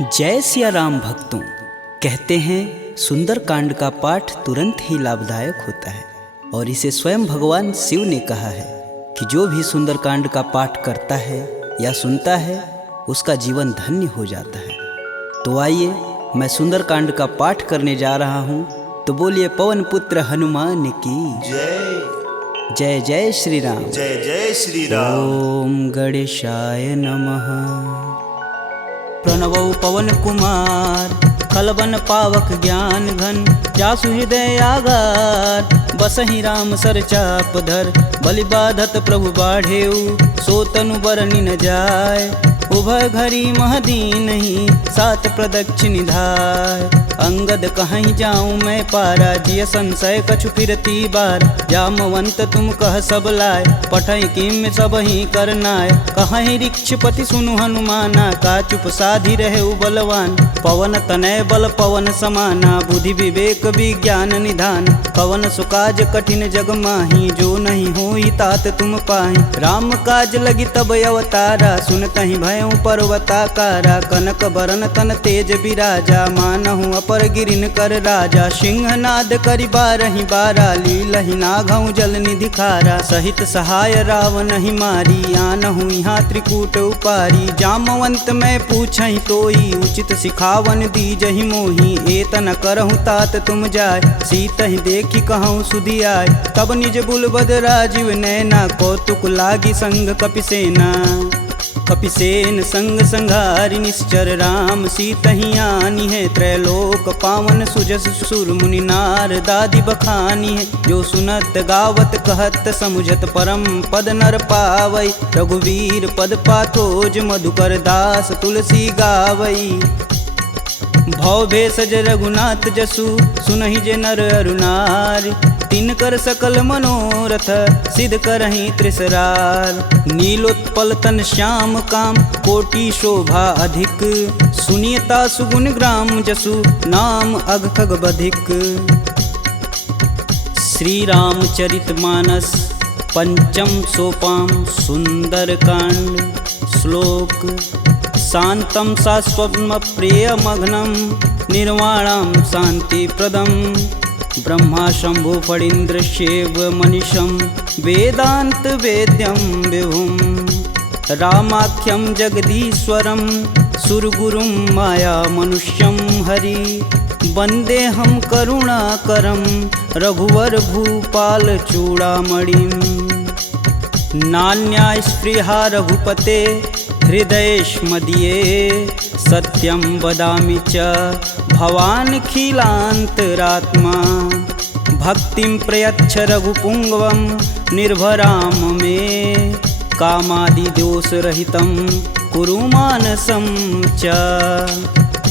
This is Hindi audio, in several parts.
जय सिया राम भक्तों। कहते हैं सुंदरकांड का पाठ तुरंत ही लाभदायक होता है और इसे स्वयं भगवान शिव ने कहा है कि जो भी सुंदरकांड का पाठ करता है या सुनता है उसका जीवन धन्य हो जाता है। तो आइए मैं सुंदरकांड का पाठ करने जा रहा हूँ, तो बोलिए पवन पुत्र हनुमान की जय जय। जय श्री राम। जय जय श्री राम। ओम गणेशाय नमः। प्रणवौ पवन कुमार खलबन पावक ज्ञान घन, जासु हृदय आगार बसहि राम सर चाप धर। बलि बाधत प्रभु बाढ़ेऊ, सो तनु बरनि न जाय। उभय घरी महदीनहि, सात प्रदक्षिण धाय। अंगद कहीं जाऊं मैं पारा, जिय संशय कछु फिरती बार। जामवंत तुम कह सब लाय, पठई किम सब ही करनाय। कहीं ऋक्षपति सुनु हनुमाना, का चुप साधि रहे बलवान। पवन तनय बल पवन समाना, बुद्धि विवेक विज्ञान निधान। पवन सुकाज कठिन जग माही, जो नहीं होई तात तुम पाही। राम काज लगी तब अवतारा, सुनतहि भयउ पर्वताकारा। कनक बरन तन तेज बिराजा, मानहु अपर गिरिन कर राजा। सिंहनाद करि बारहि बारा, लीलहि नाघउ जल निधि खारा। सहित सहाय रावण ही मारी, आनहु यहाँ त्रिकूट उपारी। जामवंत मैं पूछहि तोई, उचित सिखावन दीजहि मोहि। एतन करहु तात तुम जाय, सीतहि देखि कहूँ सुधियाय। तब निज बुलबद राजीव नैना, कौतुक लागी संग कपिसेना। कपिसेन संग संघारि निश्चर, राम सीतहि आनी है। त्रैलोक पावन सुजस सुर मुनि नार, दादि बखानी है। जो सुनत गावत कहत समुझत, परम पद नर पावई। रघुवीर पद पाथोज, मधुकर दास तुलसी गावई। भव भेषज रघुनाथ जसु, सुनहि जे नर अरु नारी। तिनकर सकल मनोरथ, सिद्ध करहि त्रिसरार। नीलोत्पल तन श्याम काम, कोटि शोभा अधिक। सुनियता सुगुण ग्राम जसु, नाम अघ खग बधिक। श्री रामचरित मानस पंचम सोपान सुंदरकांड। श्लोक शांतं शाश्वतं प्रियमघ्नं, निर्वाणं शांतिप्रदं। ब्रह्मा शंभु फणीन्द्रशैव मनीषं, वेदांत वेद्यं विभुं। रामाख्यं जगदीश्वरं, सुरगुरुं माया मनुष्यं हरि। वन्देऽहं करुणाकरं, रघुवर भूपाल चूड़ामणिं। नान्या स्पृहा रघुपते, हृदयेष्मदीये। सत्यं वदामि च भवानखिलान्तरात्मा। भक्तिं प्रयच्छ रघुपुङ्गवं, निर्भरां मे। कामादिदोषरहितं कुरु मानसं च।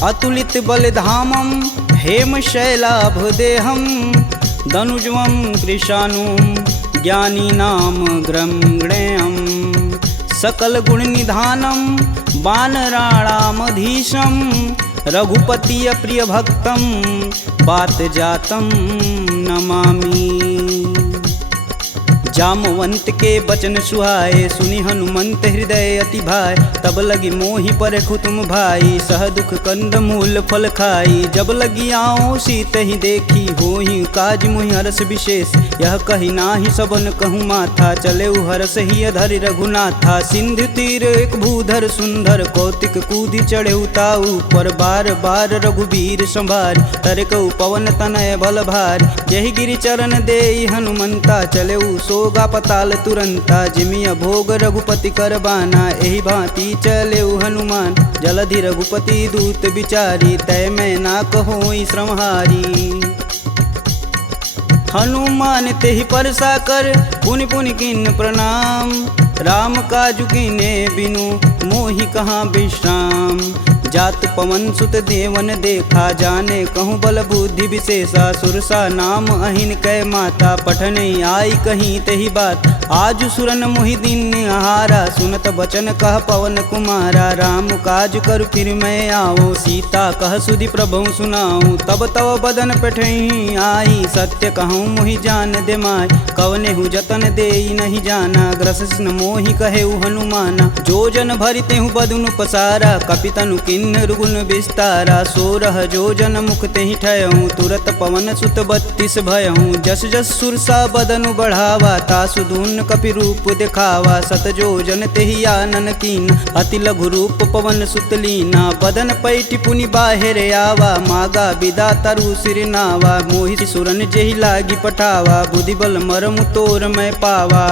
अतुलित बलधामं हेमशैलाभदेहं, दनुजं कृशानुं ज्ञानिनां ग्रम्गणेयम्। सकल गुण निधानं वानराणामधीशं, रघुपति प्रिय भक्तं बात जातं नमामि। जामवंत के बचन सुहाए, सुनि हनुमंत हृदय अति भाय। तब लगी मोहि परखु तुम भाई, सह दुख कंद मूल फल खाई। जब लगी आओ सीत ही देखी, होहि काज मुहि हरस विशेष। यह कही नाही सबन कहूँ माथा, चले हरस ही अधरि रघुनाथा। सिंधु तीर एक भूधर सुंदर, कौतिक कूदि चढ़े ताऊ पर। बार बार रघुवीर संभार, तरकऊ पवन तनय बल भार। यही गिरि चरण देई हनुमंता, चले सोगा पताल तुरंता। जिमिया भोग रघुपति कर बाना, एहि भांति चले हनुमान। जलधि रघुपति दूत विचारी, तय मैं ना कहोई श्रमहारी। हनुमान तेहि परसा कर, पुनि पुनि किन्न प्रणाम। राम काजु कीन्हे बिनु, मोहि कहाँ विश्राम। जात पवन सुत देवन देखा, जाने कहूँ बल बुद्धि विशेषा। सुरसा नाम अहिन कै माता, पठन आई कहीं तही बात। आज सुरन मोहि दिन आहारा, सुनत बचन कह पवन कुमारा। राम काज कर फिर मैं आओ, सीता कह सुधि प्रभु सुनाऊं। तब तव बदन पठही आई, सत्य कहूँ मोहि जान दे माय। कवने हु जतन देई नहीं जाना, ग्रसिन मोहि कहेउ हनुमाना। जो जन भरिते हूँ बदनु पसारा, कपितनु किन्नर गुण विस्तारा। 16 जो जन मुख तेहि ठयहूँ, तुरत पवन सुत 32 भयहूँ। जस जस सुरसा बदनु बढ़ावा, तासु दून कपि रूप दिखावा। 7 जो जन तेहि आनन कीन, अति लघु रूप पवन सुत लीना। बदन पैठि पुनि बाहिर आवा, मागा बिदा तरु सिर नावा। मोहि सुरन जेहि लागी पठावा, बुद्धि बल मरमु तोर मैं पावा।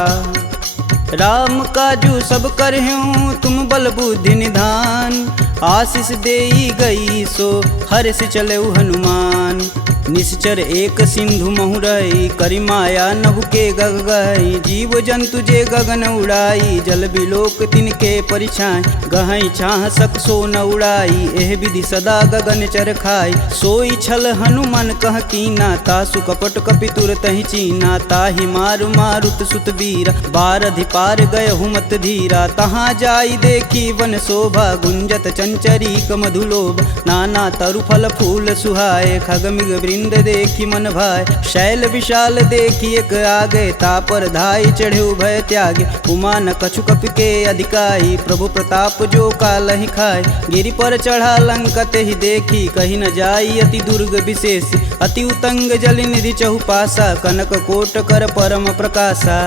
राम काजू सब करहूँ तुम बल बुद्धि निधान, आशीष देई गई सो हर्ष चलेउ हनुमान। निश्चर एक सिंधु महुरई, करि माया नभ के गग गई। जीव जंतु जे गगन उड़ाई, जल बिलोक तिनके परिछाई। गहई छाह सक सो न उड़ाई, एह विधि सदा गगन चर खाई। सोई छल हनुमान कह कीना, तासु कपट कपि तुरत ही चीना। ताहि मारु मारुत सुत वीरा, बारधि पार गय हुमत धीरा। तहाँ जाई देखी वन शोभा, गुंजत चंचरीक मधुलोभ। नाना तरु फल फूल सुहाए, खगमिग वृंद देखी मन भाय। शैल विशाल देखी एक आगे, तापर धाई चढ़े भय त्यागे। उमा न कछु कपि के अधिकाई, प्रभु प्रताप जो कालहि खाय। गिरि पर चढ़ा लंका तेहि देखी, कही न जाई अति दुर्ग विशेष। अति उतंग जल निधि चहुपासा, कनक कोट कर परम प्रकाशा।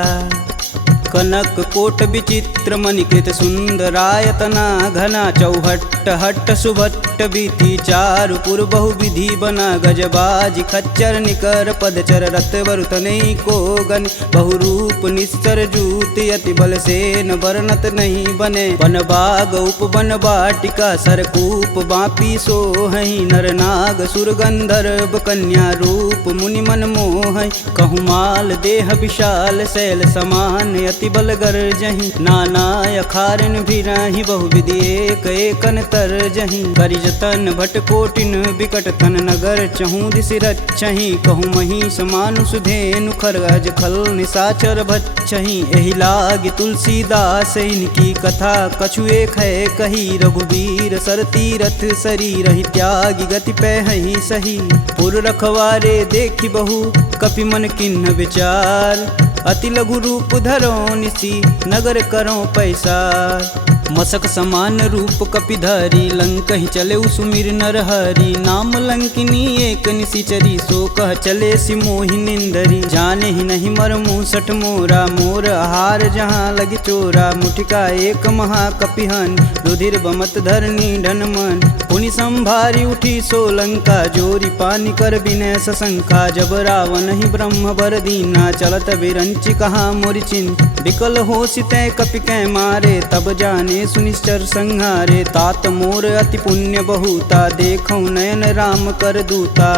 कनक कोट विचित्र मणिकृत सुंदरायतना घना। चौहट्ट हट्ट सुभट्ट बीती, चारु पुर बहु विधि बना। गजबाज खच्चर निकर पदचर, रत वरुतनई को गन। बहुरूप निश्चर जूति, अति बल सेन वर्णत नहीं बने। वन बाग उपवन बाटिका, सरकूप बापी सोहई। नर नाग सुर गंधर्व कन्या, रूप मुनि मन मोहई। कहु माल देह विशाल, शैल समान अति बल गरजहि। नाना अखारन भिराहि, बहुविधि एक एकन तरजहि। करि जतन भट कोटिन बिकट तन, नगर चहु दिस रचहि। कहु महिष मानुष धेनु, खरगज खल निशाचर भक्षहि। एहि लागी तुलसीदास इनकी कथा, कछु एक है कही। रघुवीर सर तीरथ शरीर, ही त्यागी गति पैहि सही। पुर रखवारे देखी बहु, कपि मन किन्ह विचार। अति लघु रूप धरो निसी, नगर करो पैसार। मसक समान रूप कपिधरी, लंक ही चले सुमिर नर हरि। नाम लंकिनी एक निशिचरी, सो कह चले सि मोहि निंदरी। जाने ही नहीं मर मूसठ मोरा, मोर आहार जहाँ लगी चोरा। मुठिका एक महाकपिहन, रुधिर बमत धरनी ढन मन। पुनि संभारी उठी सो लंका, जोरी पानी कर बिनय सशंका। जब रावण ही ब्रह्म बर दीना, चलत बिरंचि कहा मोरि चिन्ह। विकल हो सितै कपि कै मारे, तब जाने सुनिश्चर संहारे। तात मोर अति पुण्य बहुता, देखौ नयन राम कर दूता।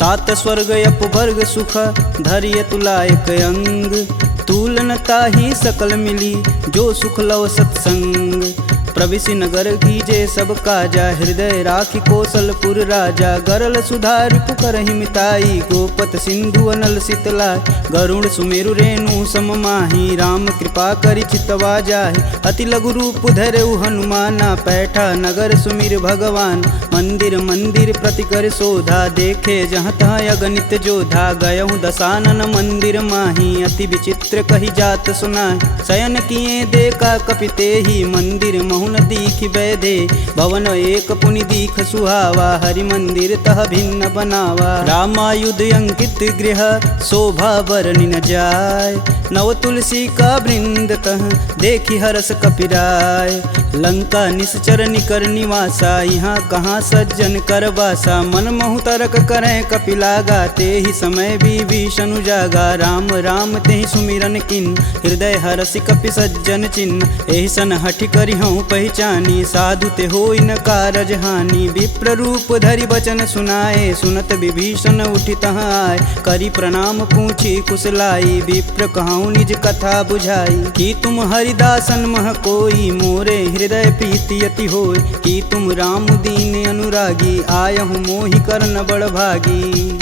तात स्वर्ग अपवर्ग सुख, धरिय तुलायक अंग। तुलन ताहि सकल मिली, जो सुख लव सत्संग। प्रविशि नगर कीजे सब काजा, हृदय राखि कौशलपुर राजा। गरल सुधार पुकरहि मिताई, गोपत सिंधु अनल शीतलाय। गरुड़ सुमेरु रेणु सम माही, राम कृपा करि चितवा जाहि। अति लघु रूप धरऊ हनुमाना, पैठा नगर सुमिर भगवान। मंदिर मंदिर प्रति कर शोधा, देखे जहाँ तहाँ अगणित जोधा। गयहु दशानन मंदिर माही, अति विचित्र कही जात सुनाय। शयन किए देखा कपि तेहि, मंदिर महुन दीख बैधे। भवन एक पुनि दीख सुहावा, हरि मंदिर तह भिन्न बनावा। रामायुध अंकित गृह, शोभा बरनि न जाय। नव तुलसी का वृंद तह, देखी हरस कपिराय। लंका निश्चर निकर निवासा, यहाँ कहाँ सज्जन कर बासा। मन महु तरक करें कपिलागा, तेहि समय विभीषण जागा। राम राम तेहि सुमिरन किन, हृदय हरसि कपि सज्जन चिन्ह। एहि सन हठि करि हूँ पहचानी, साधु ते होई न कारज हानि। विप्र रूप धरि बचन सुनाए, सुनत विभीषण उठि तहाँ आए। करि प्रणाम पूछी कुशलाई, विप्र कहूँ निज कथा बुझाई। कि तुम हरिदासन मह कोई, मोरे हृदय प्रीति अति होय। कि तुम राम दीन अनुरागी, आयहु मोहि करन बड़ भागी।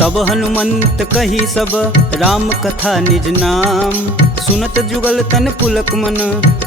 तब हनुमंत कही सब राम कथा निज नाम, सुनत जुगल तन पुलक मन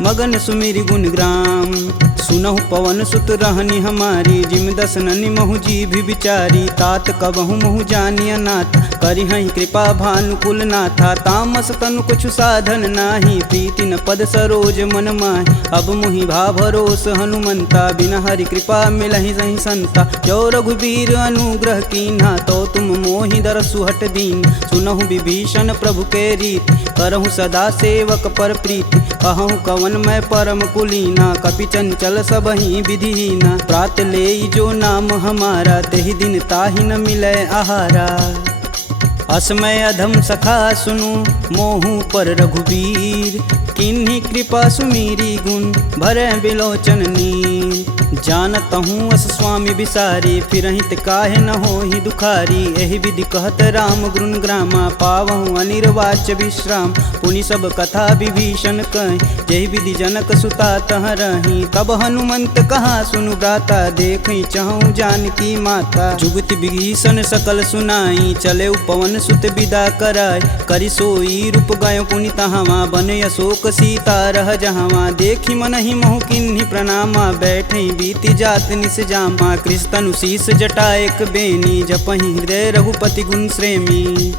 मगन सुमिरि गुण ग्राम। सुनहु पवन सुत रहनी हमारी, जिम दसननि महु जीभि विचारी। तात कबहु महु जानिय नाथ, करिहहि कृपा भानुकुल नाथा। तामस तनु कुछु साधन नाही, प्रीति न पद सरोज मन माहि। अब मुहि भा भरोस हनुमंता, बिना हरि कृपा मिलहि सहि संता। जो रघुबीर अनुग्रह कीन्हा, तो तुम मोहि दरसु हट दीन। सुनहु विभीषण प्रभु के रीति, करहु सदा सेवक पर प्रीति। कहूँ कवन मैं परम कुलीना, कपि चंचल सबहि विधिहीना। प्रात लेई जो नाम हमारा, तेहि दिन ताहि न मिलै आहारा। असमय अधम सखा सुनु, मोहु पर रघुबीर। किन्हीं कृपा सुमीरी गुण, भरै बिलोचन नीर। जानत हूँ अस स्वामी बिसारी, फिरहित काहे न होहि दुखारी। एहि विधि कहत राम गुण ग्रामा, पावहु अनिर्वाच्य विश्राम। पुनि सब कथा विभीषण कहि, जेहि विधि जनक सुता तह रही। तब हनुमंत कहा सुनु भ्राता, देखहि चहु जानकी माता। जुगति विभीषण सकल सुनाई, चले पवन सुत विदा कराय। करि सोई रूप गयो पुनि तहावा, बन अशोक सीता रह जहावा। देखि मनहि मोहु किन्हीं प्रणामा, बैठे बीति जात निस जामा। कृष्ण शीस जटा एक बेनी, जपहि हृदय रघुपति गुण श्रेमी।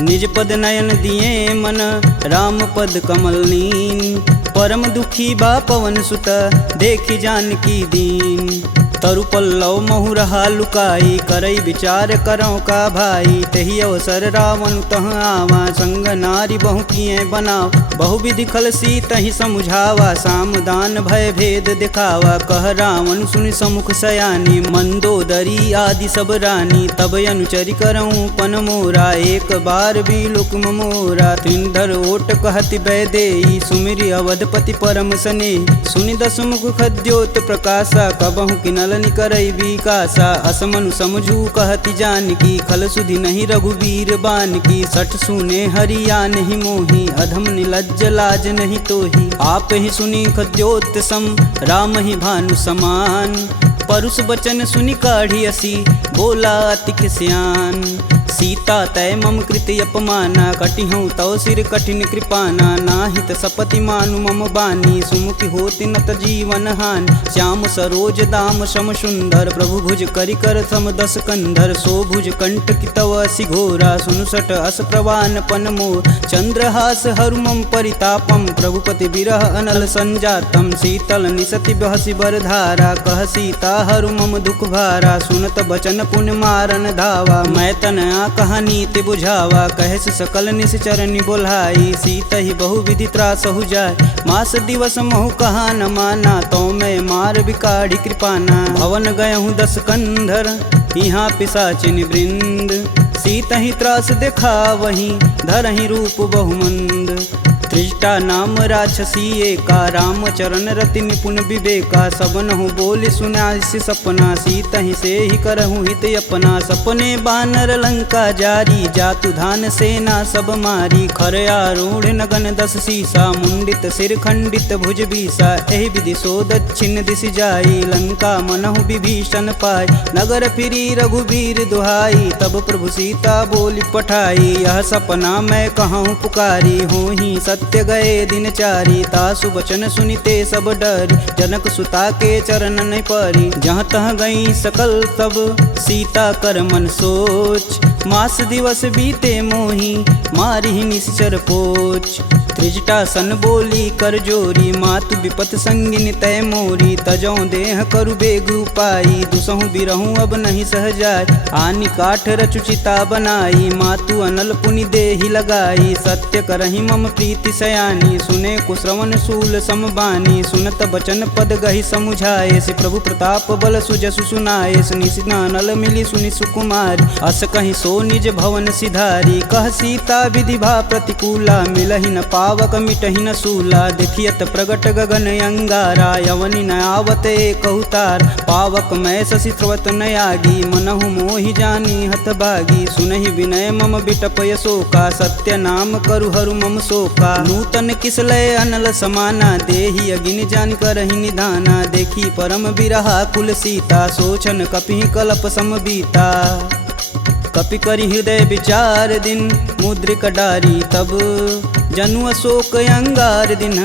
निज पद नयन दिए मन, राम पद कमल नीन। परम दुखी बा पवन सुत, देखि जानकी दीन। तरु पल्लव महु रहा लुकाई, करई विचार करौ का भाई। तहि अवसर रावण तह आवा, संग नारी बहु किए बनाव। बहु विधि खल सीतहि समुझावा, साम दान भय भेद दिखावा। कह रावण सुनि समुख सयानी, मंदोदरी आदि सब रानी। तब अनुचरि करऊँ पन मोरा, एक बार भी लुक मोरा। त्रिंधर ओट कहति बैदेई, सुमिरि अवधपति परम स्नेही। सुनि दस मुख खद्योत प्रकाशा, कबहु किनल करई विकासा। असमनु समझू कहति जानकी, खल सुधि नहीं रघुबीर बान की। सठ सुने हरिया नहीं मोही, अधम निलज्ज लाज नहीं तोही। आप ही सुनी खद्योत सम, राम ही भानु समान। परुष बचन सुनि काढ़ी असी, बोला अति खिसियान। सीता तय मम कृति अपमाना, कटिहूँ तव सिर कठिन कृपाना। नाहित सपति मानु मम बानी, सुमुखि होति नत जीवन हानि। श्याम सरोज दाम सम सुंदर, प्रभु भुज करि कर सम दस कंधर। सो भुज कंठ की तव असि घोरा, सुनुसट अस प्रवान पन मोर। चंद्रहास हरु मम परितापम, प्रभुपति बिरह अनल संजातम। शीतल निसति बहसि बर धारा, कह सीता हरु मम दुख भारा। सुनत बचन पुन मारन धावा, मैं तन कहानी ते बुझावा। कहस सकल निश्चरनि बोलाई, सीत ही बहु विधि त्रासहु जाय। मास दिवस महु कहा न माना, तो मैं मार बिकाढ़ी कृपाना। भवन गयहूँ दस कंधर, यहाँ पिशाचिन वृंद। सीत ही त्रास देखा वहीं, धरहि रूप बहुमंद। त्रिजटा नाम राक्षसी एका, राम चरण रति निपुण विवेका। सबनहु बोल सुनासि सपना, सीत ही से ही करहु हित अपना। सपने बानर लंका जारी, जातु धान सेना सब मारी। खर आरूढ़ नगन दस सीसा, मुंडित सिर खंडित भुज बीसा। एहि विधि सो दक्षिण दिश जाई, लंका मनहु विभीषण पाय। नगर फिरी रघुबीर दुहाई, तब प्रभु सीता बोली पठाई। यह सपना मैं कहूँ पुकारी, हूँ ही सत्य गए दिन चारी। तासु बचन सुनिते सब डरी, जनक सुता के चरण नहीं परी। जहाँ तह गई सकल तब सीता कर मन सोच। मास दिवस बीते मोही, मारी निश्चर पोच। त्रिजटा सन बोली कर जोरी, मातु विपत संगिन तय मोरी। तजौ देह करु बेग उपाई, दुसहु बिरहूँ अब नहीं सह जाय। आनि काठ रचुचिता बनाई, मातु अनल पुनि देहि लगाई। सत्य करहि मम प्रीति सयानी, सुने कुश्रवण शूल समबानी। सुनत बचन पद गहि समुझाए, से प्रभु प्रताप बल सुजसु सुनाए। निशिना नल मिली सुनि सुकुमारी, अस कहि सो निज भवन सिधारी। कह सीता विधि भा प्रतिकूला, मिलहि न पावक मिटहि न सूला। देखियत प्रगट गगन अंगारा, यवनि न आवत एक अवतार। पावक मैं शशि स्रवत न आगी, मनहु मोहि जानी हतभागी। सुनहि विनय मम बिटपय शोका, सत्य नाम करु हरु मम शोका। नूतन किसलय अनल समाना, देहि अगिन जान करहि निधाना। देखी परम बिरहा कुल सीता, सोचन कपिहि कलप सम बीता। कपि करि हृदय विचार दिन मुद्रिक डारी तब जनु अशोक अंगार दिन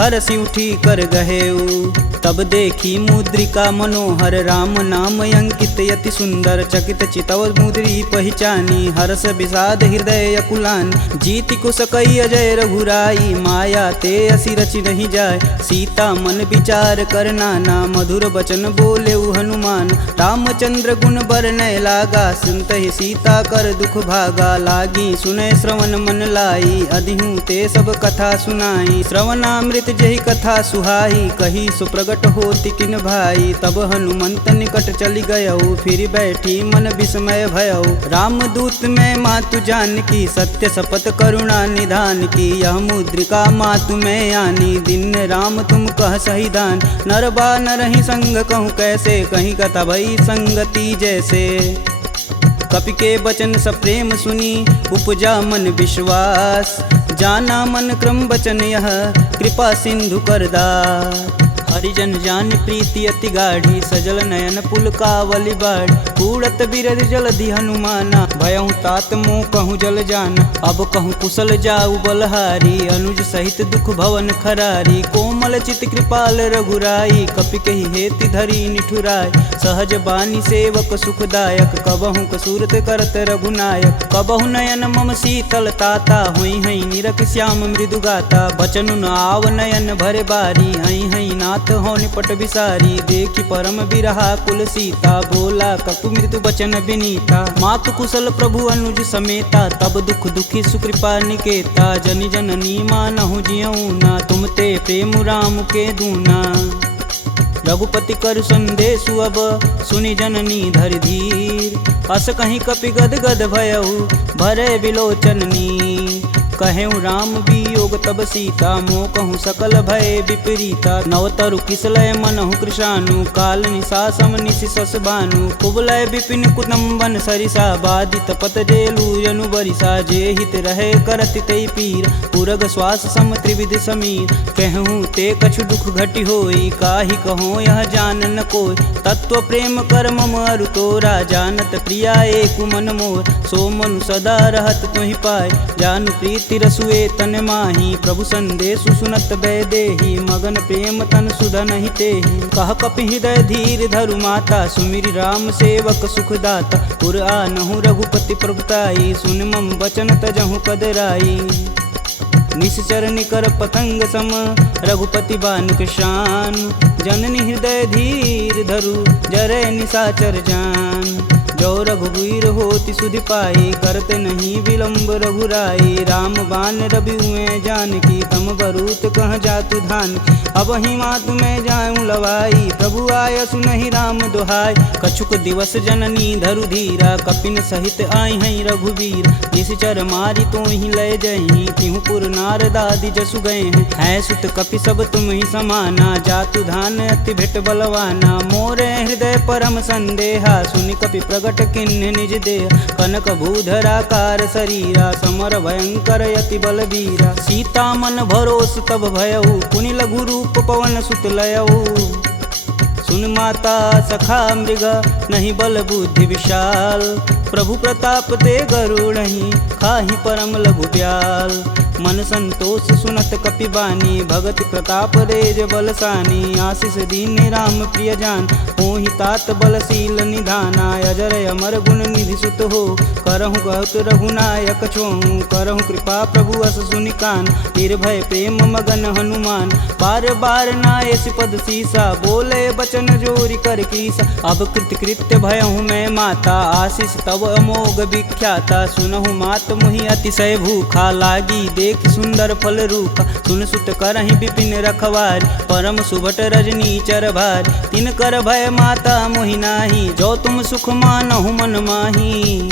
हरसि उठी कर गहेऊ। तब देखी मुद्रिका मनोहर राम नाम अंकित यति सुंदर चकित चितव मुद्री पहचानी हर्ष विषाद हृदय अकुलान जीति को सकई अजय रघुराई माया ते असि रचि नहीं जाय सीता मन विचार कर नाना मधुर बचन बोले हनुमान रामचंद्र गुण बरनय लागा सुनत ही सीता कर दुख भागा लागी सुनय श्रवण मन लाई अधिहूँ ते सब कथा सुनाई श्रवणामृत जही कथा सुहाई कही सुप्रगट होति किन भाई। तब हनुमंत निकट चली गयऊ फिर बैठी मन विस्मय भयऊ रामदूत में मातु जानकी सत्य शपथ करुणा निधान की यह मुद्रिका मातु में आनी दिन राम तुम कह सही दान नर बा नरहि संग कहूँ कैसे कहीं कथा भई संगति जैसे। कपि के बचन सप्रेम सुनी उपजा मन विश्वास जाना मन क्रम बचन यह कृपा सिंधु करदा हरिजन जान प्रीति अति गाढ़ी सजल नयन पुल कावली बाढ़ कूड़त बिरद जलधि हनुमाना भयहु तात मोह कहूँ जल जान अब कहूँ कुशल जाऊ बलहारी अनुज सहित दुख भवन खरारी कोमल चित कृपाल रघुराई कपि कही हेति धरी निठुराय सहज बानी सेवक सुखदायक कबहु कसूरत करत रघुनायक कबहु नयन मम शीतल ताता हुई हई निरख श्याम मृदु गाता बचनु न आव नयन भरे बारी हई हई नाथ हो निपट विसारी देखी परम बिरहा कुल सीता बोला कपि मृदु बचन विनीता मातु कुशल प्रभु अनुज समेता तब दुख दुखी सुकृपा निकेता जनि जननी मानहु जियऊ ना तुम ते प्रेम राम के दूना। रघुपति कर संदेशु अब सुनि जननी धरि धीर अस कहीं कपि गद गद भयऊ भरे बिलोचननी कहेऊ राम वियोग तब सीता मोह कहूँ सकल भय विपरीता नवतरु किसलय मनहु कृशानु काल निशा सम निशि सस भानु कुबलय विपिन कुटुम्बन सरिसा बाधित पत जेलु जनु बरिसा जे हित रहे करत तई पीर पुरग श्वास सम त्रिविध समीर कहूँ ते कछु दुख घटि होई काहि कहो यह जान न कोय तत्व प्रेम कर मम अरु तोरा जानत प्रिया एक मन मोर सो मनु सदा रहत तुहि पाय जानु प्रीति रसुए तन माही प्रभु संदेशु सुनत बैदेही मगन प्रेम तन सुधन ही तेहि कह कपि हृदय धीर धरु माता सुमिरि राम सेवक सुखदाता पुर आनहु रघुपति प्रभुताई सुन मम बचन तजहु कदराई निश्चर निकर पतंग सम रघुपति बानिक शान जननी हृदय धीर धरु जरे निशाचर जान जो रघुवीर होति सुधि पाई करते नहीं विलम्ब रघुराई राम बान रवि हुए जानकी तम बरूत कह जातु धान अब ही मातु में जाऊं लवाई प्रभु आय सुनहि राम दुहाई कछुक दिवस जननी धरु धीरा कपिन सहित आई हैं रघुवीर निश्चर मारी तो ही लय जही तिहु पुर नारदादि जसु गए हैं सुत कपि सब तुम ही समाना जातु धान अति भेट बलवाना मोरे हृदय परम संदेहा सुनि कपि प्रगट किन्ह निज देह कनक भूधराकार शरीरा समर भयंकर यति बलबीरा सीता मन भरोस तब भयऊ पुनि लघु रूप पवन सुत लयऊ सुन माता सखा मृग नहीं बल बुद्धि विशाल प्रभु प्रताप ते गरुड़हि खाहि परम लघु ब्याल मन संतोष सुनत कपि बानी भगति प्रताप रेज बलसानी आशीष दीन राम प्रिय जान होहि तात बलशील निधाना अजर अमर गुण निधि सुत हो करहु कहत रघुनायक छोहु करहु कृपा प्रभु अस सुनिकान निर्भय प्रेम मगन हनुमान बार बार नायस पद सीसा बोले बचन जोरी कर कीसा अब कृत्य भयहु मैं माता आशीष तब अमोघ विख्याता सुनहु मात मुहि अतिशय भूखा लागी देख सुंदर फल रूप सुन सुत करहि विपिन रखवार परम सुभट रजनी चर भार तिन कर भय माता मोहि नाही जो तुम सुख मानहु मन माही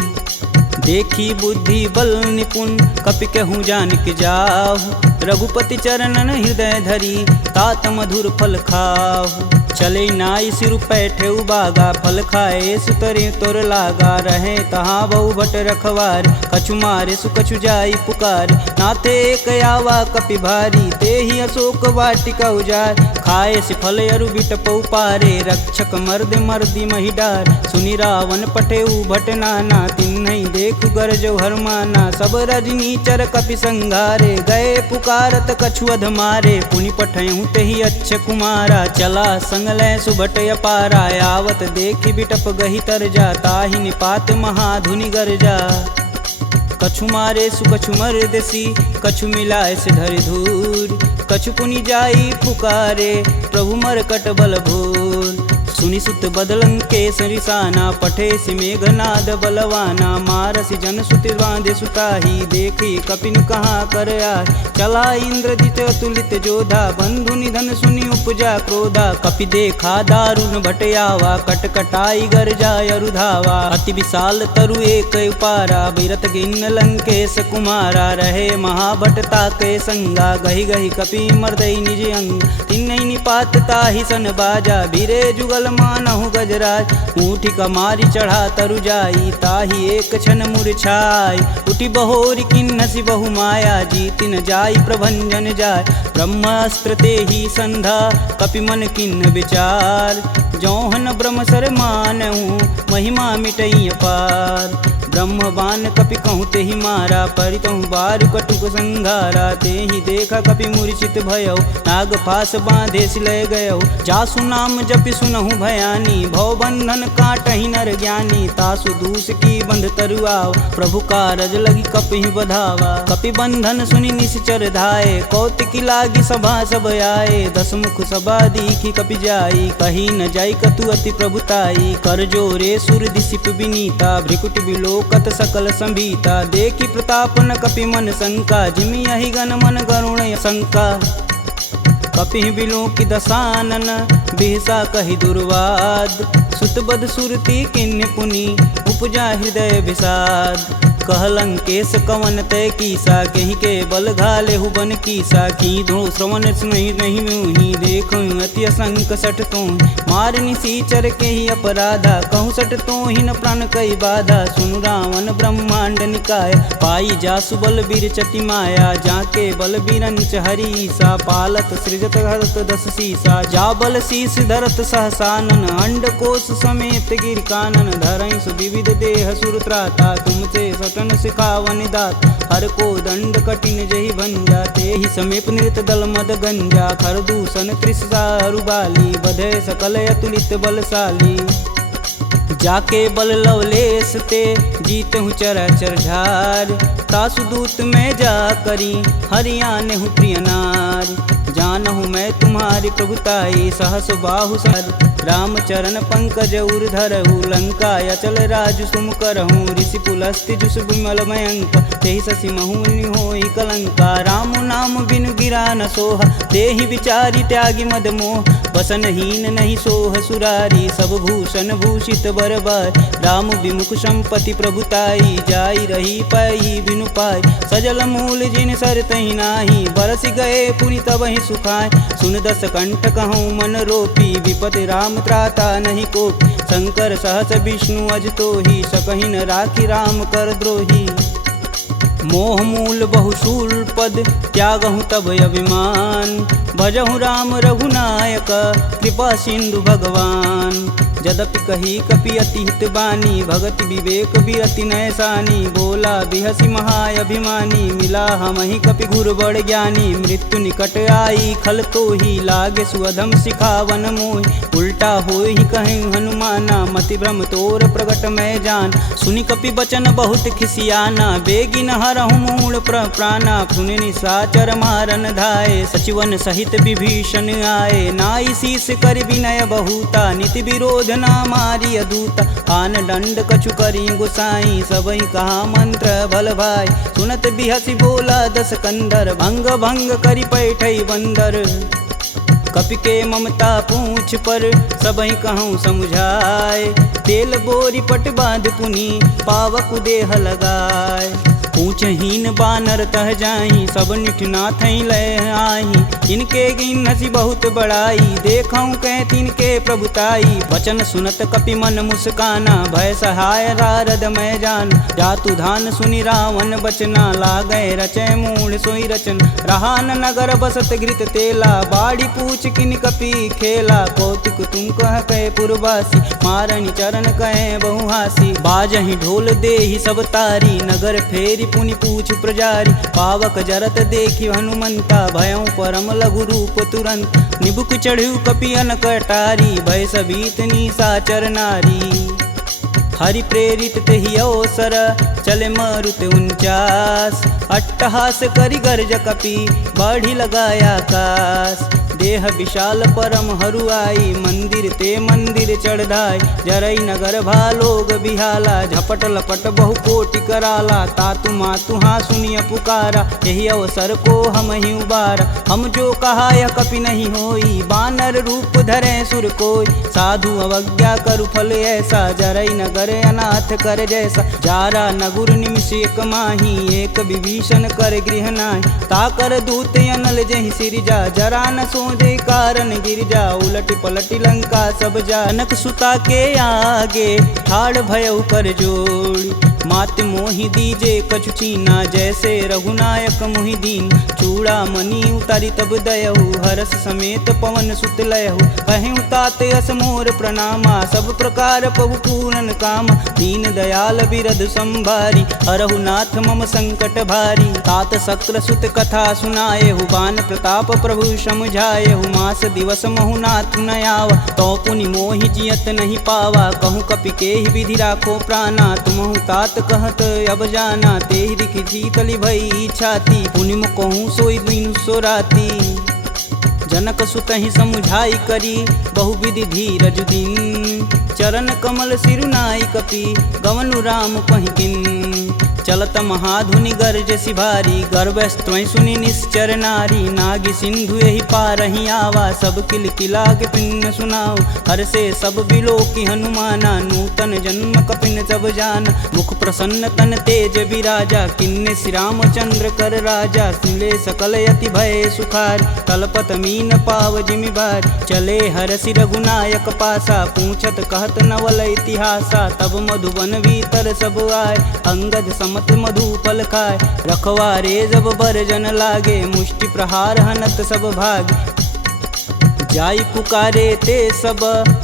देखी बुद्धि बल निपुण कपि कहूँ जानक जाहु रघुपति चरणन हृदय धरी तात मधुर फल खाहु चले नाई सिर पैठे बागा फल खाए सुतरे तोर लागा रहे तहाँ बहु भट रखवार कछु मारे सुकछु जाई पुकार नाथे एक आवा कपि भारी ते ही अशोक वाटिका उजार खाए सिफल अरु बिटपौ पारे, रक्षक मर्द मर्दी महिडार। सुनि रावण पटेऊ भट नाना, तिन्हई देखु गरजौ हरमाना। सब रजनीचर कपि संघारे, गए पुकारत कछु अध मारे। पुनि पठयहु तेहि अच्छ कुमारा, चला संग लै सुभट अपारा। आवत देखि बिटप गहि तरजा, ताहि निपात महाधुनि गरजा। कछु मारे सु कछु मर्दसी, कछु मिलाए से धरि धूर। कछु पुनि जाई पुकारे, प्रभु मरकट बल भूर। सुनि सुत बदलंकेश रिसाना, पठे सि मेघनाद बलवाना। मारसि जन सुति बांधे सुताही, देखी कपिन कहाँ कर आए। चला इंद्रजित अतुलित जोधा, बंधु निधन सुनि उपजा क्रोधा। कपि देखा दारुण भटयावा, कटकटाई गरजा अरुधावा। अति विशाल तरु एक उपारा, बिरत गिन्न लंकेश कुमारा। रहे महाभटता के संगा, गहि गहि कपि मर्दई निज अंग। तिन्हई निपात ताहि सन बाजा, भीरे जुगल मानहु गजराज। ऊँठी कमारी चढ़ा तरु जाई, ताहि एक क्षण मूर्छाई। उठि बहोरी किन्नसी बहु माया, जीति न जाई प्रभंजन जाय। ब्रह्मास्त्र तेहि संधा, कपि मन किन्न विचार। जौहन ब्रह्म सर मानहु, महिमा मिटई अपार। ब्रह्म बान कपि कहूँ तेहि मारा, परितहु बारु कटुक संघारा। तेहि देखा कपि मूर्छित भयउ, नाग पास बांधे सिलय गयउ। जासु नाम जपि सुनहु भयानी, भव बंधन काटहि नर ज्ञानी। तासु दूस की बंध तरुआव, प्रभु कारज लगी कपि बधावा। कपि बंधन सुनि निश्चर धाये, कौतिकी लागी सभा सब आए। दस मुख सभा दीखी कपि जाई, कही न जाई कतु अति प्रभुताई। कर जोरे सुर दिसिप विनीता, भ्रिकुट बिलोकत सकल संभीता। देखी प्रताप न कपि मन शंका, जिमि यही गण मन गरुण शंका। कपि बिलों की दसानन, बिहसा कहि दुर्वाद। सुतबद सुरती किन्य पुनि, उपजा हृदय विषाद। कहलंकेश कवन तय कीसा, कहीं के बल घाले हुबन कीसा। की धो श्रवण नहीं नहीं मुहि, देखो अति असंक सठ तो। मार निसीचर के ही अपराधा, कहूँ सठ तो ही न प्राण कई बाधा। सुनु रावण ब्रह्मांड निकाय, पाई जासु बल बीर चति माया। जाके बल बीरंच हरीसा, पालत सृजत हरत दस सीसा। जा बल शीस धरत सहसानन, अंड कोश समेत गिर कानन। धरई सुविविध देह सुर त्राता, तुमसे सटन सिखावन दात। हर को दंड कठिन जहि भंजा, तेहि समीप नृत दल मद गंजा। खरदूषण त्रिसारु बाली, बधे सकल अतुलित बलशाली। जाके बल लवलेश ते, जीतहु चराचर झार। तासु दूत में जा करी, हरियाने हूँ प्रिय नार। जानहु मैं तुम्हारी प्रभुताई, सहस बाहु सर। राम चरण पंकज उर धरहु, लंका अचल राजु सुम करहूँ। ऋषि पुलस्ति जुस विमल मयंक, तेहि शशि महुनि होई कलंका। राम नाम बिनु गिरा न सोहा, देहि विचारी त्यागी मद मोह। बसनहीन नहीं सोह सुरारी, सब भूषण भूषित बरबार। राम विमुख संपत्ति प्रभुताई, जाई रही पाई बिनु पाई। सजल मूल जिन सर तहि नाही, बरस गए पुनि तबहि सुखाय। सुन दस कंठ कहूँ मन रोपी, विपति राम त्राता नहीं कोपी। शंकर सहस विष्णु अज तोहि, सकहि न राखी राम कर द्रोही। मोह मूल बहुशूल पद, त्यागहु तब अभिमान। भजहु राम रघुनायक, कृपा सिंधु भगवान। जदपि कही कपि अति हित बानी, भगति विवेक बिरति नैसानी। बोला बिहसी महाअभिमानी, मिला हमहि कपि गुर बड़ ज्ञानी। मृत्यु निकट आई खल तोहि, लागे सुअधम सिखावन मोहि। उल्टा होहि कहें हनुमाना, मति भ्रम तोर प्रगट मैं जान। सुनि कपि बचन बहुत खिसियाना, बेगी न हरहु मूल प्राणा। पुनि निशाचर मारन धाये, सचिवन सहित विभीषण आए। नाई शीस कर विनय बहुता, नीति विरोध ना मारी अदूता। आन दंड कछु करी गोसाई, सबई कहा मंत्र भल भाई। सुनत बिहसी बोला दस कंदर, भंग भंग करि पैठई बंदर। कपि के ममता पूछ पर, सबई कहूँ समुझाए। तेल बोरी पट बांध पुनि, पावक देह लगाए। पूछहीन बानर तह जाई, सब निठना थई ले आई। इनके गिन हसी बहुत बड़ाई, देखऊं कह तिनके प्रभुताई। वचन सुनत कपि मन मुस्काना, भय सहाय रारद मैं जान। जातु धान सुनि रावण बचना, लागै रचय मूढ़ सोई रचन। रहा न नगर बसत घृत तेला, बाड़ी पूछ किन कपि खेला। कौतुक तुम कह कहे पुरवासी, मारनी चरण कहे बहुहासी। बाजहि ढोल देहि सब तारी, नगर फेरी पुनि पूछ प्रजारी। पावक जरत देखि हनुमंता, भयं परम लघु रूप तुरंत। निबुक चढ़ु कपि अनक अटारी, भय सबीत निशाचर नारी। हरि प्रेरित तेहि अवसर, चले मरुत 49। अट्टहास करि गर्ज कपि, बढ़ी लगाया आकाश। देह विशाल परम हरुआई, मंदिर ते मंदिर चढ़ाई। जरई नगर भालोग बिहाला, झपट लपट बहु कोटि कराला। तातु मातु हाँ सुनिय पुकारा, यही अवसर को हम ही उबारा। हम जो कहा यह कपि नहीं होई, बानर रूप धरे सुर कोई। साधु अवज्ञा करु फल ऐसा, जरई नगर अनाथ कर जैसा। जारा नगुर निमिष एक माही, एक विभीषण कर गृह नाही। ताकर दूत अनल जहि सिरजा, जरा न सोजे कारण गिरजा। उलट पलट लंका सब जा, जनक सुता के आगे ठाड़ भयउ कर जोड़ी। मात मोहि दीजे कछु चीना, जैसे रघुनायक मोहि दीन। चूड़ा मणि उतारी तब दयहु, हरस समेत पवन सुत लयहु। कहें तात यस मोर प्रणामा, सब प्रकार प्रभु पूरन काम। दीन दयाल बिरध संभारी, हरहु नाथ मम संकट भारी। तात शक्र सुत कथा सुनाएहु, बान प्रताप प्रभु समझाएहु। मास दिवस महु नाथ न आवा, तो पुनि मोहि जियत नहीं पावा। कहूँ कपि के ही विधि राखो प्राणा, तुमहु तात कहत अब जाना। तेहि दिख जीतली भई छाती, पुनि मुख कहूँ सोई बिनु सो राती। जनक सुतहि समुझाई करी, बहुविधि धीरज दिन। चरण कमल सिरुनाई कपि, गवनु राम पहिकिन। चलत महाधुनि गर्ज सिभारी, गर्भस्त्वं सुनि निश्चर नारी। नागी सिंधु यही पारहि आवा, सब किल किला के पिन्न सुनाओ। हर से सब बिलोकी हनुमाना, नूतन जन्म कपिन सब जान। मुख प्रसन्न तन तेज विराजा, किन्ने श्री रामचंद्र कर राजा। सुले सकल यति भय सुखार, तलपत मीन पाव जिमि भार। चले हरसि रघुनायक पासा, पूछत कहत नवल इतिहासा। तब मधुबन भीतर सब आए, अंगद समत मधु फल खाए। रखवारे जब बरजन लागे, मुष्टि प्रहार हनत सब भाग। जाई पुकारे ते सब,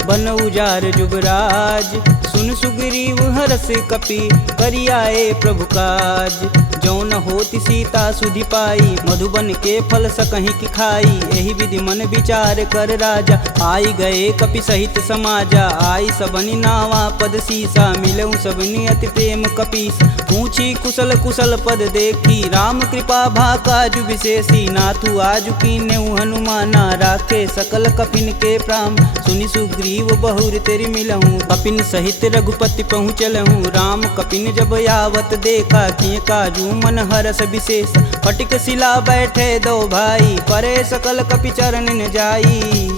बन उजार जुगराज। सुन सुग्रीव हरस कपि, करियाए प्रभु काज। जौन होति सीता सुधि पाई, मधुबन के फल सकहि की खाई। एहि विधि मन विचार कर राजा, आई गए कपि सहित समाजा। आई सबनि नावा पद सीसा, मिलऊं सबनि अति प्रेम कपीस। पूछी कुशल कुशल पद देखी, राम कृपा भाकाजु विशेषी। नाथु आजु कीन्हु हनुमाना, राखे सकल कपिन के प्राम। सुनि सुग्रीव बहुर तेरि मिलहूँ, कपिन सहित रघुपति पहुँचलहूँ। राम कपिन जब यावत देखा, किए काजू मन हरस विशेष। फटिक शिला बैठे दो भाई, परे सकल कपि चरण न जाई।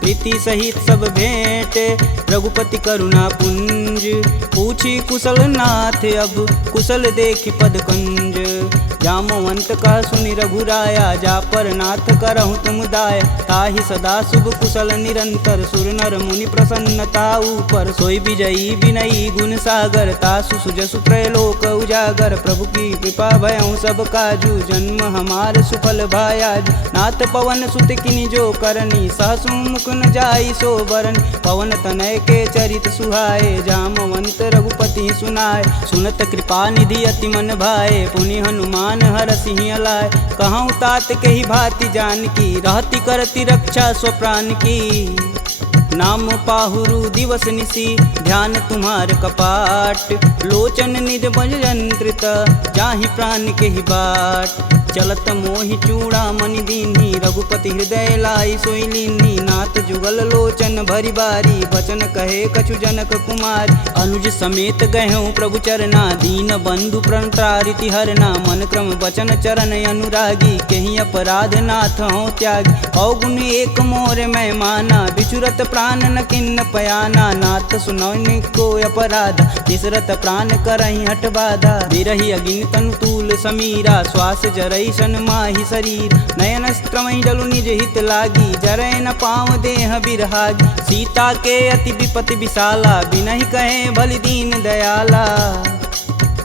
प्रीति सहित सब भेंटे, रघुपति करुणा पुंज। पूछी कुशल नाथ अब, कुशल देखि पद कंज। जामवंत कह सुनि रघुराया, जा पर नाथ करहु तुम दाय। ताहि सदा शुभ कुशल निरंतर, सुर नर मुनि प्रसन्नता ऊपर। सोई विजयी विनयी गुण सागर, तासु सुजसु त्रैलोक उजागर। प्रभु की कृपा भयउ सब काजू, जन्म हमार सुफल भायाज। नाथ पवन सुत किनि जो करनी, सहसु मुख न जाई सो बरन। पवन तनय के चरित सुहाए, जामवंत रघुपति सुनाए। सुनत कृपा निधि अति मन भाए, पुनि हनुमान हरसिहि अलाय। कहूँ तात के ही भांति जानकी, रहती करती रक्षा स्वप्राण की। नाम पाहुरु दिवस निसी, ध्यान तुम्हार कपाट। लोचन निज बज यंत्रित, जाहि प्राण के ही बाट। चलत मोहि चूड़ा मनि दीन्ही, रघुपति हृदय लाई सोई लीन्ही। नाथ जुगल लोचन भरी बारी, बचन कहे कछु जनक कुमार। अनुज समेत गहूँ प्रभु चरना, दीन बंधु प्रणतारिति हरना। मन क्रम बचन चरण अनुरागी, कहीं अपराध नाथ हो त्यागी। अवगुण एक मोर मैं माना, बिचुरत प्राण न किन्न पयाना। नाथ सुनौनि को अपराध, तिसरत प्राण करहि हट बाधा। बिरहि अगिन तनु तूल समीरा, श्वास जरई सन माहि शरीर। नयन स्त्रमहि जलु निज हित लागी, जरै न पाँव देह बिरहागी। सीता के अति विपति विशाला, बिनहि कहे भलि दीन दयाला।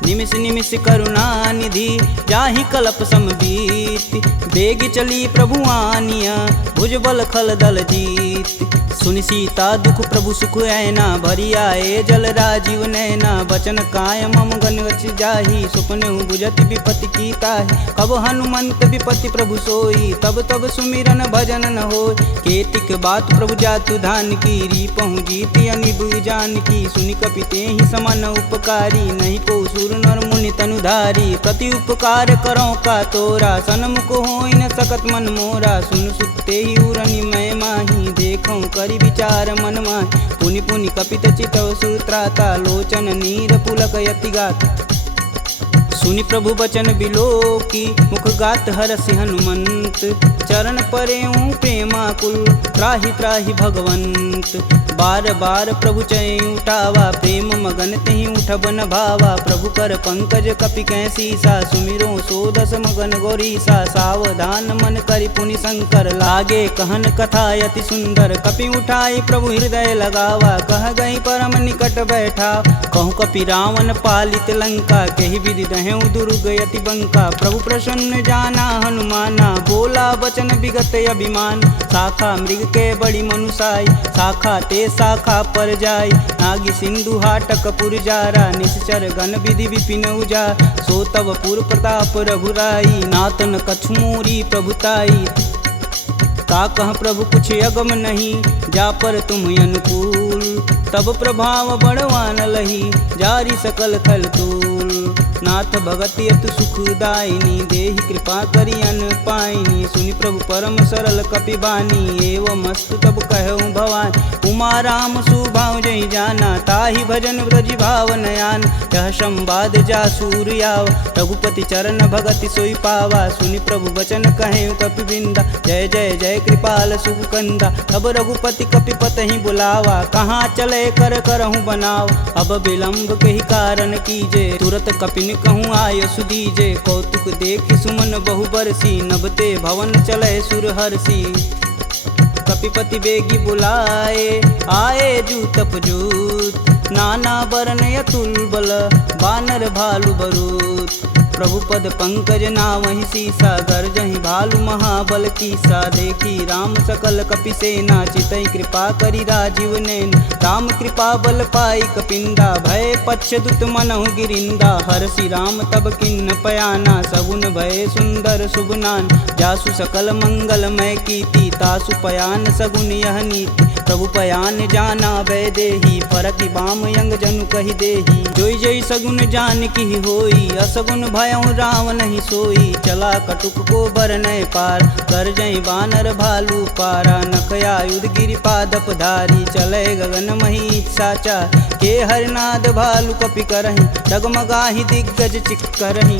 निमिष निमिष करुणा निधि, जाहि कल्प समबीत। बेग चली प्रभु आनिया, भुजबल खल दल जीत। सुनि सीता दुख प्रभु सुख ऐना, भरी आए जल राजीव नैना। बचन काय मम गन रच जाहि, सुपने बुझत विपति की ताहि। कब हनुमंत विपति प्रभु सोई, तब तब सुमिरन भजन न होय। केतिक बात प्रभु जातु धान की, रीपहु जीति अनिब जान की। सुनि कपिते ही समन उपकारी, नहीं को सुर नर मुनि तनुधारी। प्रति उपकार करो का तोरा, सन्मुख होई न सकत मन मोरा। सुन सुते ही उरनि मैं माही, देखूं करि विचार मन माहि। पुनि पुनि कपित चितव सुत्राता, लोचन नीर पुलक यति गात। सुनि प्रभु बचन बिलोकी, मुख गात हरसि हनुमंत। चरण परेऊँ प्रेमाकुल, त्राहि त्राहि भगवंत। बार बार प्रभु चै उठावा, प्रेम मगन तेहि उठब न भावा। प्रभु कर पंकज कपि कै सीसा, सुमिरो सो दस मगन गौरीसा। सावधान मन करि पुनि शंकर, लागे कहन कथा अति सुंदर। कपि उठाई प्रभु हृदय लगावा, कह गई परम निकट बैठा। कहूँ कपि रावण पालित लंका, कहि विधि दहेउ दुर्ग यति बंका। प्रभु प्रसन्न जाना हनुमाना, बोला बचन विगत अभिमान। शाखा मृग के बड़ी मनुसाई, शाखा ते शाखा पर जाई। नागी सिंधु हाटक पुर जारा, निश्चर गण विधि विपिन उजार। सो तब पुर प्रताप रघुराई, नातन कछु मोरी प्रभुताई। ता कह प्रभु कुछ अगम नहीं, जा पर तुम अनुकूल। तब प्रभाव बड़वान लही, जारी सकल खल तूल। नाथ भगति अतु सुखदायिनी, देहि कृपा करि अन पाइनी। सुनि प्रभु परम सरल कपि बानी, एवं मस्तु तब कहूँ भवानी। उमा राम सुभाव जहि जाना, ताहि भजन ब्रज भाव नयान। यह संवाद जासूर आवा, रघुपति चरण भगति सोई पावा। सुनि प्रभु बचन कहें कपि बिंदा, जय जय जय कृपाल सुख कंदा। तब रघुपति कपि पतहि बुलावा, कहाँ चले कर करहूँ बनाव। अब विलंब के ही कारण कीजे, तुरत कपिन कहूँ आय सुदीजे। कौतुक देखि सुमन बहु बरसी, नभते भवन चले सुर हर्षि। कपिपति बेगी बुलाए, आए जूतप जूत। नाना बरन अतुल बल, बानर भालु बरूत। प्रभु पद पंकज नावहि सीसा, गर्जहि भालु महाबल कीसा। देखी राम सकल कपि सेना, चितई कृपा करि राजीव नैन। राम कृपा बल पाई कपिंदा, भय पक्ष दुत मनहु गिरिंदा। हरसि राम तब किन्न पयाना, सगुन भय सुंदर शुभनान। जासु सकल मंगलमय कीर्ति, तासु पयान सगुन यह नीति। प्रभु पयान जाना भय देही, फरकि बाम यंग जनु कहि देही। जोई जोई सगुन जान की होई, असगुन भयउ राम नहीं सोई। चला कटुक को बरनय पार, कर जय बानर भालू पारा। नखया युध गिरि पादप धारी, चले गगन मही साचा। के हरनाद भालू कपि करहि, डगमगाहि दिग्गज चिक करहि।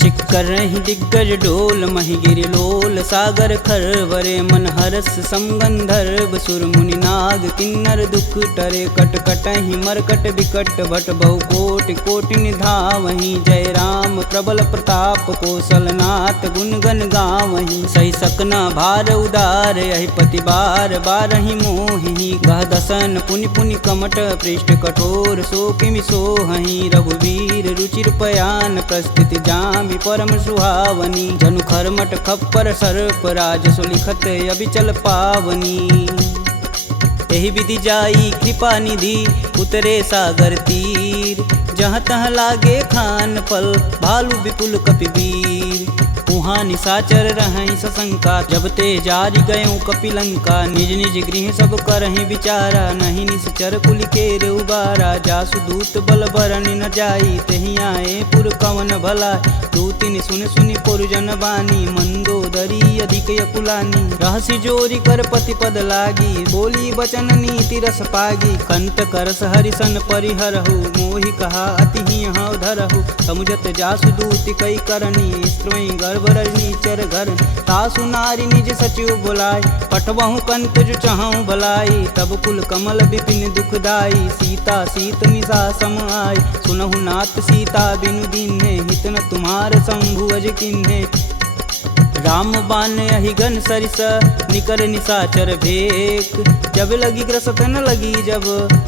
चिक करहि दिग्गज डोल, महि गिरि लोल सागर खरवरे। मन हरस समगंधर्व सुर मुनि नाग, किन्नर दुख टरे। कट कटहि मरकट बिकट भट, बहु कोटि कोटि निधावहि। जय राम प्रबल प्रताप, कौशलनाथ गुण गण गावहि। सही सकना भार उदार, यहि पति बार बारहि मोहि। गह दसन पुनि पुनि कमट, पृष्ठ कठोर सो किमि सोहहि। रघुवीर रुचिर पयान, प्रस्थिति जामि परम सुहावनी। जनु खरमट खप्पर सर्प, राज सुलिखत अबिचल पावनी। एहि विधि जाई कृपा निधि, उतरे सागर तीर। जहाँ तहाँ लागे खान फल, भालू विपुल कपि वीर। उहाँ निशाचर रहई सशंका, जब ते जारी गयों कपिलंका। निज निज गृह सब करहि विचारा, नहीं निश्चर कुल के रे उबारा। जासु दूत बल बरनि न जाई, तेहि आए पुर कवन भला। दूतिन सुन सुनि पुरजन बानी, मंदोदरी अधिक यकुलानी। रहसि जोरी कर पति पद लागी, बोली बचन नीति रस पागी। कंत करस हरिसन परिहरहु, मोहि कहा अति ही हव धरहु। समुझत जासु दूति कई करनी, स्त्रोई गर्भ रजनी चर घर। तासु नारी निज सचिव बुलाय, पठबहु कंत जो चहु भलाई। तब कुल कमल विपिन दुखदाई, सीता सीत निशा सम आई। सुनहु नाथ सीता बिनु दीन्हे, हित न तुम्हार शंभु अज किन्हे। राम बान अहिगन सरिस, निकर निशाचर भेक। जब लगी ग्रसत न लगी जब,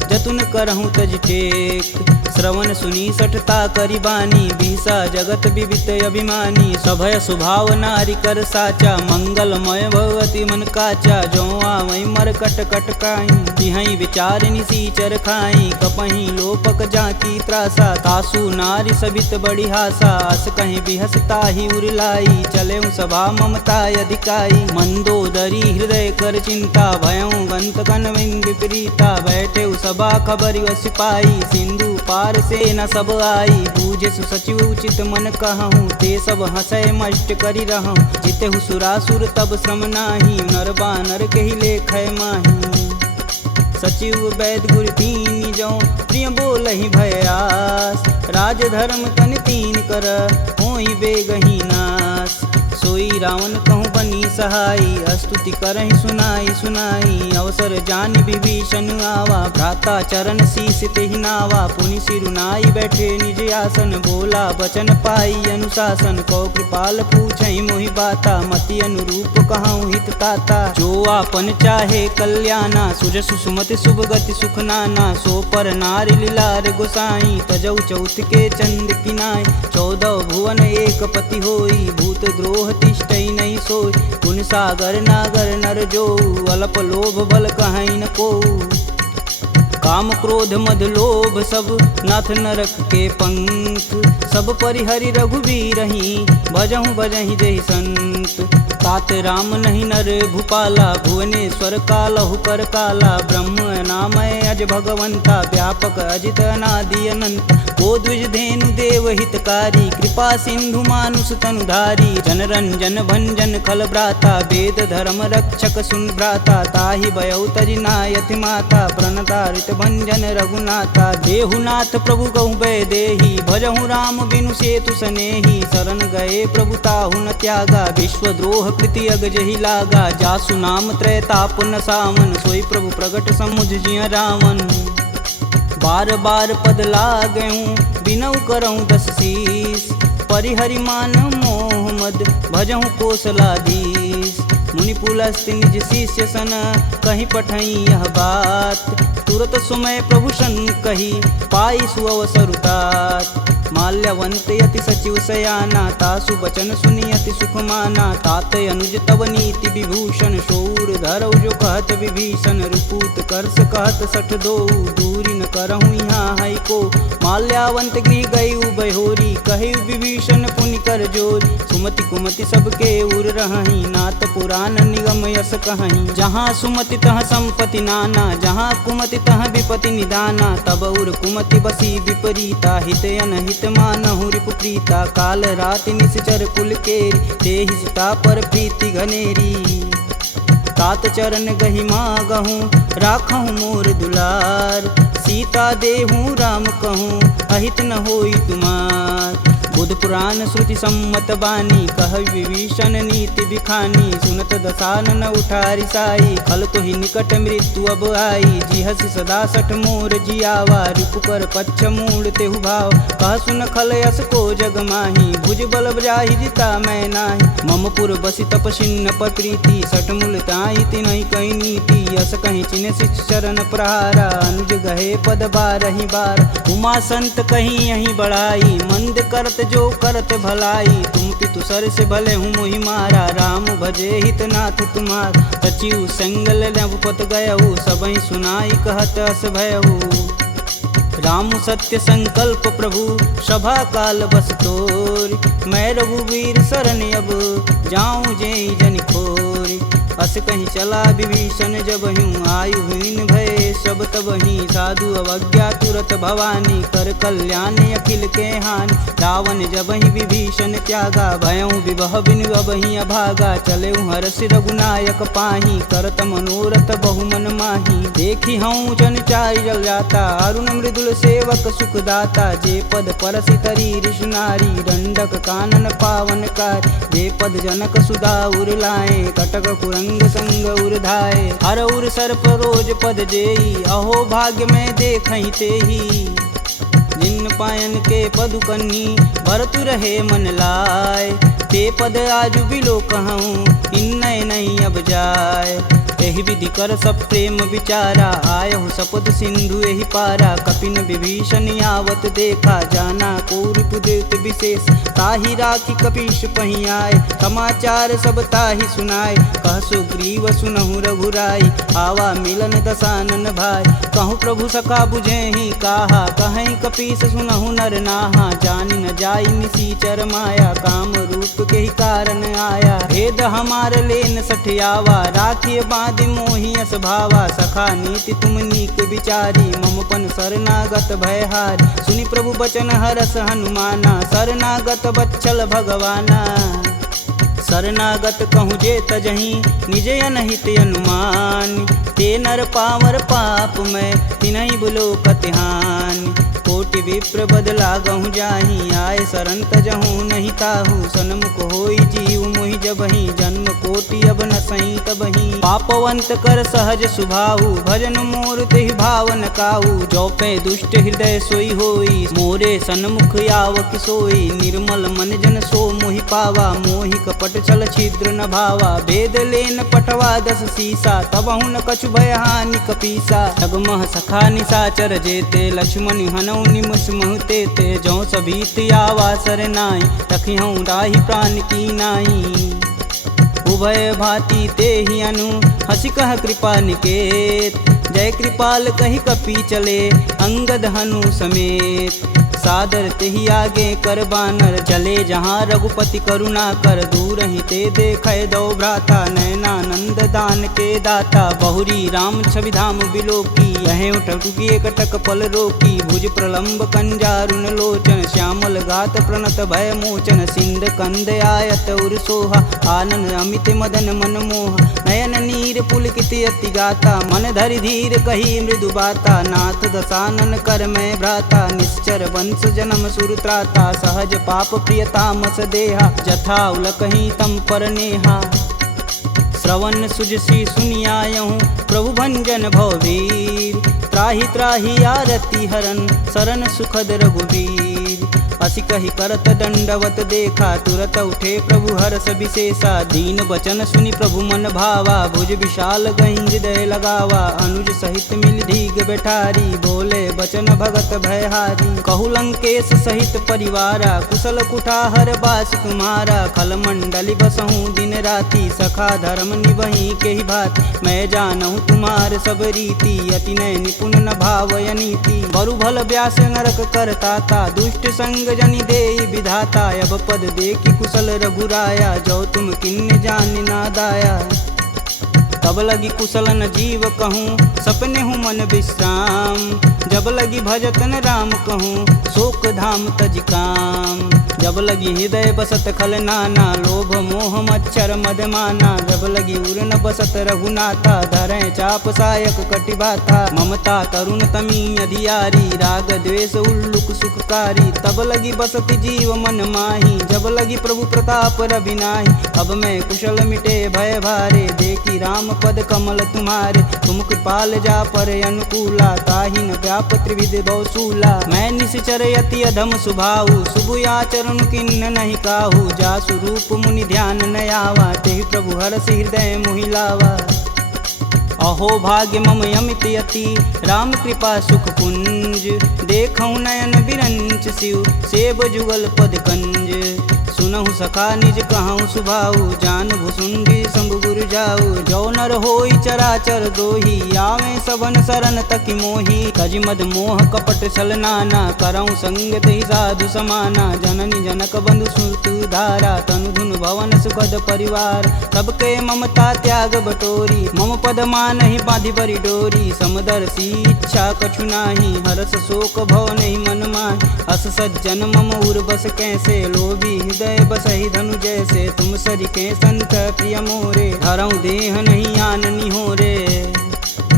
जतुन करहूँ तज टेक। श्रवण सुनी सठता करी बानी, बीसा जगत विवित अभिमानी। सभय स्वभाव नारी कर साचा, मंगलमय भगवती मन काचा। जो आवै मर कट कट काई, तिहई विचार निसीचर खाई। कपही लोपक जाकी त्रासा, तासु नारी सबित बड़ी हासा। अस कहीं बिहसता ही उरलाई, चले सभा ममता अधिकाई। मंदोदरी हृदय कर चिंता, भयऊ गंत कन विपरीता। बैठे सभा खबरी सिपाही, सिंधु पार से न सब आई। बूझे सुसचिव उचित मन कहूँ, ते सब हंसय मष्ट करी रहूँ। जितहु सुरासुर तब श्रम नाही, नर बानर केहि लेखय माही। सचिव वैद गुर तीन जो, प्रिय बोलहि भयास। राज धर्म तन तीन कर, होई बेगहि नास। सोई रावण कहूँ बनी सहाई, स्तुति करहि सुनाई सुनाई। अवसर जानि विभीषण आवा, भ्राता चरण शीस तेहि नावा। पुनि सिरुनाई बैठे निज आसन, बोला बचन पाई अनुशासन। कौ कृपाल पूछहि मोहि बाता, मति अनुरूप कहूँ हित ताता। जो आपन चाहे कल्याणा, सुजस सुमति शुभ गति सुख नाना। सो पर नारी लीलार गोसाई, तजौ चौथ के चंद किनाई। 14 भुवन एक पति होई, भूत द्रोह तिष्ठई नहीं सोई। गुण सागर नागर नर जो, अल्प लोभ बल कहीं न को। काम क्रोध मद लोभ सब, नाथ नरक के पंख। सब परिहरि रघुवीर ही, भजहु भजहि जहि संत। तात राम नहीं नर भूपाला, भुवनेश्वर कालहु कर काला। ब्रह्म नामय अज भगवंता, व्यापक अजित अनादि अनंत। को द्विज धेनु देव हितकारी, कृपा सिंधु मानुष तनुधारी। जन रंजन भंजन खल भ्राता, वेद धर्म रक्षक सुन भ्राता। ताहि भयउ तजि नायति माता, प्रणतारित भंजन रघुनाथा। देहुनाथ प्रभु गहु भय देहि, भजहु राम बिनु सेतु सनेहि। शरण गए प्रभु ताहु न त्यागा, विश्वद्रोह कृति अग जहि लागा। जासु नाम त्रय ताप न सावन, सोई प्रभु प्रगट समुझ जिय रावण। बार बार पद लागऊं, बिनऊ करऊं 10 शीस। परिहरि मान मोह मद, भजहु कोसलाधीश। मुनि पुलस्त्य निज शिष्य सन, कहीं पठई यह बात। तुरत सुमय प्रभु सन कही, पाई सुअवसर तात। माल्यवंत यति सचिव सयाना, तासु बचन सुनि अति सुख माना। तात अनुज तव नीति विभूषण, शौर धरऊ जो कहत विभीषण। रुपूत करस कहत सठ दो, दूरी न करहूँ यहाँ है को। माल्यावंत गृह गई बहोरी, कहे विभीषण पुनि कर जोरी। सुमति कुमति सबके उर रहहीं, नाथ पुराण निगम यस कहीं। जहाँ सुमति तह संपत्ति नाना, जहाँ कुमति तह विपति निदाना। तब उर कुमति बसी विपरीता, हित अनहित मानहु रिपु प्रीता। काल राति निश्चर कुल केरी, तेहि सीता पर प्रीति घनेरी। तात चरण गहि मागहूँ, राखहूँ मोर दुलार। सीता देहूँ राम कहूँ, अहित न होई तुमार। बुध पुराण श्रुति सम्मत बानी, कह विभीषण नीति बिखानी। सुनत दसानन उठारी साई, खल तो ही निकट मृत्यु अब आई। जिहसि सदा सठ मोर जियावा, रिपु कर पच्छ मूल तेहु भाव। कह सुन खल यस को जग माही, भुज बल जाहि जिता मैं नाही। मम पुर बसि तपसिन्न पर प्रीति, सठ मूल ताहि तिनहि कही नीति। यस कहीं चिन्ह शिष चरण प्रहारा, अनुज गहे पद बारहि बार। उमा संत कहीं यहीं बढ़ाई, मंद करत जो करत भलाई। तुम पितु सर से भले हूँ मोहि मारा, राम भजे हित नाथ तुम्हार। सचिव संगल नवपत गयहु, सबहि सुनाई कहत अस भयहु। राम सत्य संकल्प प्रभु सभा काल बस तोर। मैं रघुवीर शरण अब जाऊं जेई जन खोर। अस कहीं चला विभीषण जब ह्यूं आयुहीन भय। सब तब ही साधु अवज्ञा तुरत भवानी कर कल्याण अखिल के हानि। रावण जब ही विभीषण त्यागा भयं विभह बिनु अब ही अभागा। चले हरष रघुनायक पाही करत मनोरथ बहु मन माही। देखी हूँ जन चारि जल जाता अरुण मृदुल सेवक सुखदाता। जे पद परसि तरी ऋषुनारी दंडक कानन पावन कार। जे पद जनक सुधा उर लाए कटक कुरंग संग उर धाये। हर उर सर्प रोज पद जेई अहो भाग्य में देखहि तेहि। जिन पायन के पदु कन्ही भरतु रहे मन लाय। ते पद आजु बिलो कहूँ इन्नय नहीं अब जाय। एहि विधि कर सब प्रेम विचारा आयहु सपद सिंधु एहि पारा। कपिन विभीषण आवत देखा जाना कौरप देत विशेष। ताहि राखी कपीश पही आए समाचार सब ताहि सुनाए। कह सुग्रीव सुनहु रघुराई आवा मिलन दसानन भाई। कहूँ प्रभु सखा बुझेहि काहा कहीं कपीस सुनहु नर नाहा। जानि न जाई निसीचर माया काम रूप के ही कारण आया। भेद हमार लेन सठियावा राखिए बांध मोहि अस भावा। सखा नीति तुम नीक विचारी ममपन शरणागत भयहारी। सुनि प्रभु बचन हरस हनुमाना शरणागत बच्चल भगवाना। शरणागत कहूँ जे तजहि निज अनहित अनुमान। ते नर पावर पाप में तिनहि बुलोकत हानि। कोटि विप्र बदला गहूँ जाहि आए शरण तजहूँ नहीं ताहू। सन्मुख होई जीव मोहि जबहि जन्म कोटि अब न सही तबहि। पापवंत कर सहज सुभाऊ भजन मोर तेहि भावन काऊ। जो पे दुष्ट हृदय सोई होई मोरे सन्मुख आव किसोई। निर्मल मन जन सो मोहि पावा मोहि कपट छल छिद्र न भावा। भेद लेन पटवा दस सीसा तबहु न कछु भय हानि कपीसा। ठगमह सखा निशाचर जेते लक्ष्मण हनौ निमस महते ते। जो सभीत आवा सरनाई रखिहूँ राही प्राण की नाई। उभय भांति ते ही अनु हसी कह कृपा निकेत। जय कृपाल कही कपी चले अंगद हनु समेत। सादर तेहि आगे कर बानर चले जहाँ रघुपति करुणा कर। दूर ही ते देखै दो भ्राता नयनानंद दान के दाता। बहुरी राम छवि धाम बिलोकी यहें उठुकी एकटक पल रोकी। भुज प्रलंब कंजारुन लोचन श्यामल गात प्रणत भय मोचन। सिंध कंद आयत उर सोहा आनन अमित मदन मन मोह। नयन नीर पुलकित अति गाता मन धरि धीर कही मृदु बाता। नाथ दसानन कर मैं भ्राता निश्चर वंश जन्म सुरत्राता। सहज पाप प्रियतामस देहा जथा उलकहीं तम पर नेहा। श्रवण सुजसी सुनियायहूँ प्रभु भंजन भववीर। त्राहि त्राहि आरती हरन शरण सुखद रघुवीर। असी कही करत दंडवत देखा तुरत उठे प्रभु हरष विशेषा। दीन बचन सुनि प्रभु मन भावा भुज विशाल गही हृदय लगावा। अनुज सहित मिल धीग बैठारी बोले बचन भगत भयहारी। कहु लंकेश सहित परिवारा कुशल कुठाहर बास तुम्हारा। खल मंडली बसहूँ दिन राति सखा धर्म निबही के ही भात। मैं जानहूँ तुम्हार सब रीति अति नय निपुण न भावय नीति। बरु भल व्यास नरक करताता दुष्ट संग जनि देई विधाता। अब पद देखी कुशल रघुराया जो तुम किन्ने जान ना दाया। तब लगी कुशलन जीव कहूँ सपने हूँ मन विश्राम। जब लगी भजतन राम कहूँ शोक धाम तज काम। जब लगी हृदय बसत खल नाना लोभ मोह मच्छर मदमाना। जब लगी उर न बसत रघुनाथा धरें चाप सायक कटिबाथा। ममता तरुण तमी अधियारी राग द्वेष उल्लुक सुखकारी। तब लगी बसत जीव मन माही जब लगी प्रभु प्रताप रविनाही। अब मैं कुशल मिटे भय भारे देखी राम पद कमल तुम्हारे। तुम कृपाल जा पर अनुकूला ताहि न व्याप त्रिविध बहुसूला। मैं निश्चर यति अधम सुभाऊ शुभ आचरण किन्न नहीं काहू। जासु रूप मुनि ध्यान न आवा तेहि प्रभु हरष हृदय मोहि लावा। अहो भाग्य मम अमित यति राम कृपा सुख पुंज। देखऊँ नयन बिरंच शिव सेब जुगल पद कंज। सुनहु सखा निज कहूँ सुभाऊ, जान भुसुंडी शंभु गुरु जाऊ। जो नर होई चराचर द्रोही, आवे सबन शरण तकी मोही। तज मद मोह कपट छल नाना, करऊँ संग तेहि साधु समाना। जननी जनक बंधु सुत धारा, तनु धुन भवन सुखद परिवार। सबके ममता त्याग बटोरी, मम पद मानहि बांधि बरी डोरी। समदर्शी इच्छा कछु नाही, हरस शोक भव नहीं मन माहि। अस सज्जन मम उर बस कैसे, लोभी हृदय बसहि धनु जैसे। तुम सरिके संत प्रिय मोरे, धरऊँ देह नहीं आननी हो रे।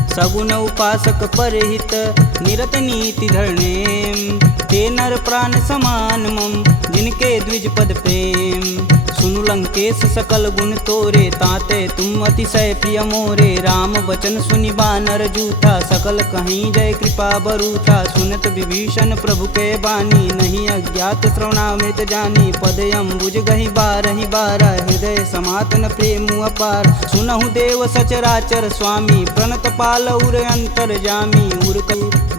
सगुन उपासक परहित, निरत नीति धरणेम। ते नर प्राण समान मम, जिनके द्विज पद प्रेम। सुनु लंकेश सकल गुण तोरे, ताते तुम अतिशय प्रिय मोरे। राम बचन सुनि बानर जूथा, सकल कहीं जय कृपा बरूथा। सुनत विभीषण प्रभु के बानी, नहीं अज्ञात श्रवणामृत जानी। पद अम्बुज गहि बारहि बारा, हृदय समातन प्रेम अपार। सुनहु देव सचराचर स्वामी, प्रणत पाल उर अंतर जामी। उर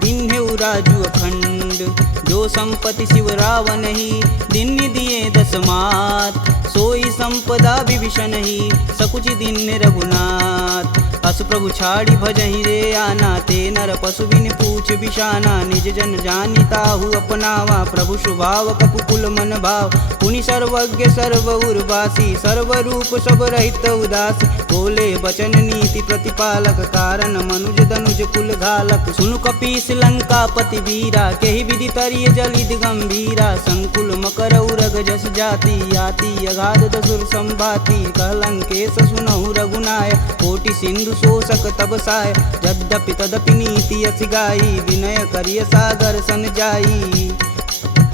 दिन है राजू अखंड, जो संपत्ति शिव रावण ही। दिन दिए दस मात, सोई संपदा विभीषण ही। सकुच दिन रघुनाथ, अस प्रभु छाड़ी भजहि रे आना। ते नर पशु बिन पूछ बिशाना, निज जन जानी ताहु अपनावा। प्रभु स्वभाव कपुकुल मन भाव, पुनि सर्वज्ञ सर्व उर्वासी। सर्व रूप सब रहित उदासी, बोले बचन नीति प्रतिपालक। कारण मनुज धनुज कुल घालक, सुनु कपीस लंकापति वीरा। केहि विधि तरिय जलिद गंभीरा, संकुल मकर उरग जस जाति। याति अगाध दसुर संभाति, कहलंकेश सुनहु रघुनाय। कोटि सिंधु शोषक तब साय, यद्यपि तदपि नीति अति गाई। विनय करिय सागर सन जाई,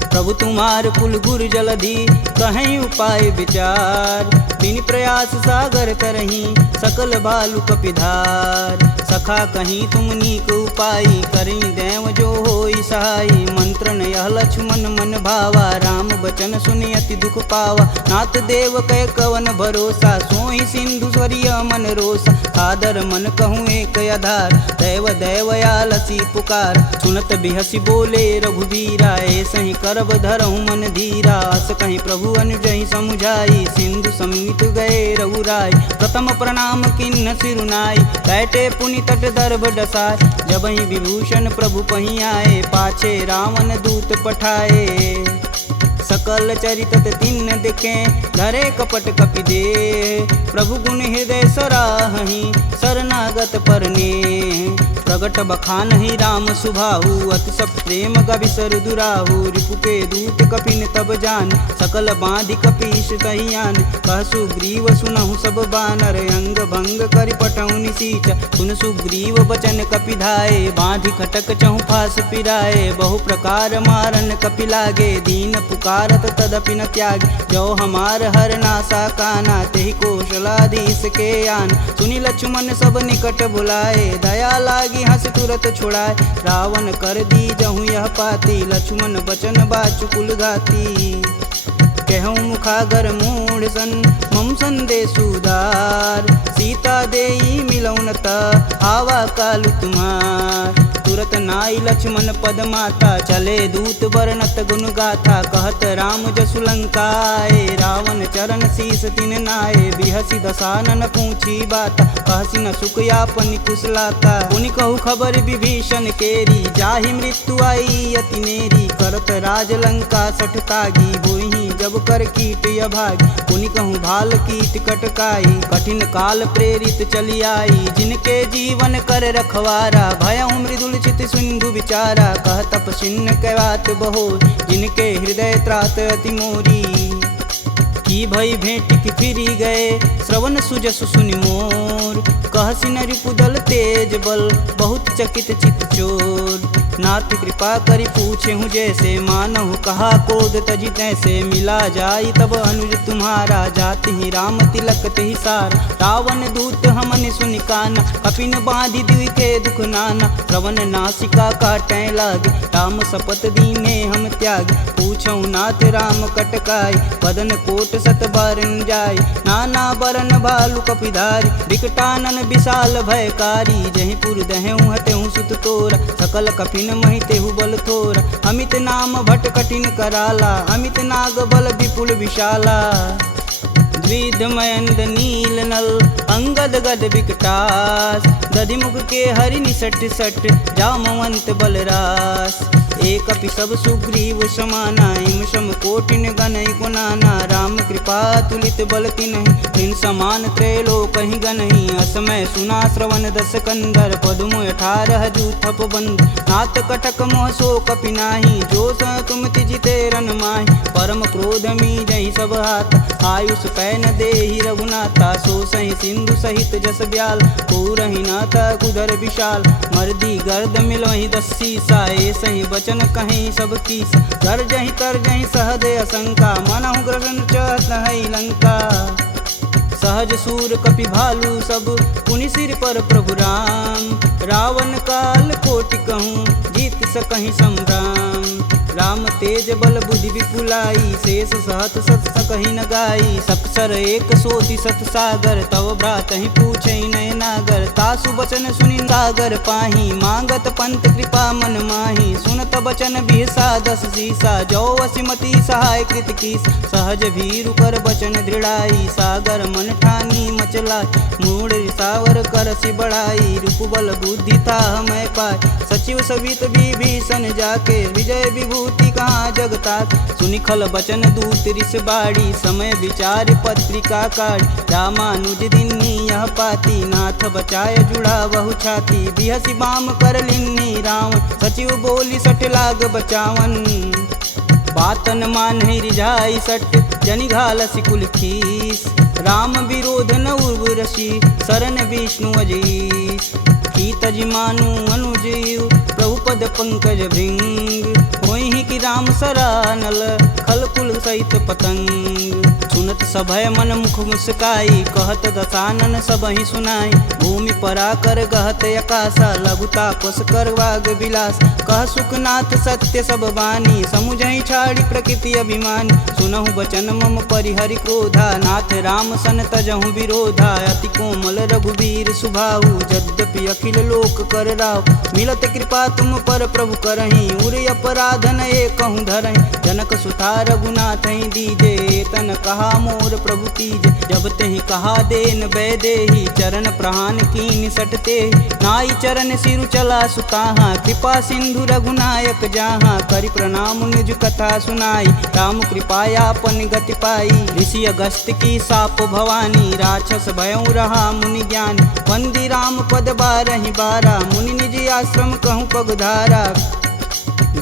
प्रभु तुम्हार कुल गुर जलधि। कहीं उपाय विचार, बिन प्रयास सागर तरही। सकल भालु कपिधार, सखा कहीं तुम नीक उपाय। करी देव जो होई सहाई, मंत्रन यह लक्ष्मण मन भावा। राम बचन सुनि अति दुख पावा, नाथ देव कै कवन भरोसा। सोई सिंधु स्वरिय मन रोसा, सादर मन कहूँ एक आधार। दैव दैवयालसी पुकार, सुनत बिहसी बोले रघुबीरा। ऐसे ही करब धरहु मन धीरा, अस कहीं प्रभु अनुजहि समुझाई। सिंधु समीत गए रघुराय, प्रथम प्रणाम किन्न सिरुनाई। बैठे पुनि तट दर्भ डसाय, जबहि विभूषण प्रभु पही आए। पाछे रावण दूत पठाए, सकल चरित तिन्न दिखे। धरे कपट कपि दे, प्रभु गुण हृदय सराहि। शरणागत परने, प्रगट बखानहि राम सुभाहु। अति प्रेम गविसर दुराहु, रिपु के दूत कपिन तब जान। सकल बांधि कपीश कहियान, कह सुग्रीव सुनहु सब बानर। अंग भंग करि पटौनि निसीच, सुन सुग्रीव बचन कपि धाये। बांधि खटक चहु फास पिराए, बहु प्रकार मारन कपि लागे। दीन पुकारत तदपि न त्यागे, जो हमार हर नासा काना। तेहि कौशलाधीश के आन, सुनि लक्ष्मण सब निकट बुलाए। दया लागी हंस तुरत छुड़ाए, रावण कर दी जहूँ यह पाती। लक्ष्मण बचन बाचु कुल घाती, कहूँ मुखागर मूढ़ सन। मम संदेश उदार, सीता देई मिलौन त। आवा कालु तुम्हार, तुरत नाई लक्ष्मण पद माता। चले दूत बरनत गुण गाथा, कहत राम जसु लंकाए। रावण चरण शीस तिन नाये, बिहसी दसानन पूछी बाता। कहसी न सुख यापन कुशलाता, पुनि कहु खबर विभीषण केरी। जाहि मृत्यु आई अति नेरी, करत राज लंका सठ तागी। होई जब कर कीट अभागी, पुनि कहूँ भाल कीट कटकाई। कठिन काल प्रेरित चली आई, जिनके जीवन कर रखवारा। भयउ मृदुल चित सिंधु विचारा, कह तपसिन्न कैवात बहो। जिनके हृदय त्रात अति मोरी, की भई भेंट की फिरी गए। श्रवण सुजस सुनि मोर, कहसी न रिपुदल तेज बल। बहुत चकित चित चोर, नाथ कृपा करि पूछे हूँ जैसे। मानहु कहा कोद तजि तैसे, मिला जाई तब अनुज तुम्हारा। जाति ही राम तिलक तेहि सार, रावण दूत हमन सुनि काना। कपिन बांधि दिव्य के दुख नाना, श्रवण नासिका काटै लागे। राम शपथ दीने हम त्याग, पूछऊ नाथ राम कटकाई बदन कोट सत बारन जाय नाना बरन भालु कपिधारी विकटानन विशाल भयकारी जहि पुर दहेउ हतेहु सुत तोरा सकल कपिन महि तेहु बल थोरा अमित नाम भट कठिन कराला अमित नाग बल विपुल विशाला द्विध मयंद नील नल अंगद गद विकटास दधिमुख के हरि निसट सट जामवंत बलरास एक अपि सब सुग्रीव समाना इम सम कोटिन गनई गुनाना राम कृपा तुलित बल तिन्हि तिन समान त्रैलोक ही गनहि असमय सुना श्रवण दस कंदर पदमु 18 जूथप बंद नाथ कटक मोह सो कपि नाही जो स तुम तिजिते रन माहि परम क्रोध मी जहि सब हाथ आयुष पै न देहि रघुनाथा सो सहि सिंधु सहित जस ब्याल पूरहि नाथ कुधर विशाल मर्दी गर्द मिलोहि 10 सीसा सही वचन कहीं सब कीस कर जहि तर जहि सहदे असंका मनहु ग्रसन चहत है लंका सहज सूर कपि भालू सब पुनि सिर पर प्रभु राम रावण काल कोटि कहूँ जीत सकहि संग्राम राम तेज बल बुद्धि विपुलाई शेष सहत सत सकहि न गाई सपसर एक सोति सत सागर तव भ्रात ही पूछै नय नागर तासु बचन सुनि सागर पाही मांगत पंत कृपा मन माही सुनत बचन बिहसा 10 सीसा जो वसिमती सहाय कृत कीस सहज भीरु कर बचन दृढ़ाई सागर मन ठानी मचला मूड रिसावर कर सि बढ़ाई रूप बल बुद्धि था मैं पाय सचिव सवित विभीषण जाके विजय विभूति कहाँ जगतात सुनिखल बचन दूत रिस बाड़ी समय विचार पत्रिका काढ़ रामानुज दिन्नी यह पाती नाथ बचाय जुड़ा बहु छाती बिहसी बाम कर लिन्नी रावण सचिव बोली सठ लाग बचावन बातन मान रिझाई सट जनि घालसी कुल खीस राम विरोध न उर्वरसी शरण विष्णु अजीस की तजिमानु अनुजीव प्रभु पद पंकज भृंग होहि कि राम सरानल खल कुल सहित पतंग सुनत सभय मन मुख मुस्काई कहत दसानन सबहि सुनाई भूमि परा कर गहत अकाशा लघुता पस कर वाग विलास कह सुखनाथ सत्य सब वाणी समुझहि छाड़ी प्रकृति अभिमानी सुनहु बचन मम परिहरि क्रोधा नाथ राम सन तजहु विरोधा अति कोमल रघुवीर सुभाऊ यद्यपि अखिल लोक कर राव मिलत कृपा तुम पर प्रभु करहि उर अपराधन एकहु धरहि जनक सुता रघुनाथ ही दीजे तन कहा मोर प्रभु कीजे जब तेहि कहा देन बैदेही चरण प्रहान कीन सटते नाई चरण सिरु चला सुताहा कृपा सिंधु रघुनायक जहाँ करि प्रणाम निज कथा सुनाई राम कृपायापन गति पाई ऋषि अगस्त की साप भवानी राक्षस भयउ रहा मुनि ज्ञान वंदी राम पद 12 मुनि निज आश्रम कहूँ पगधारा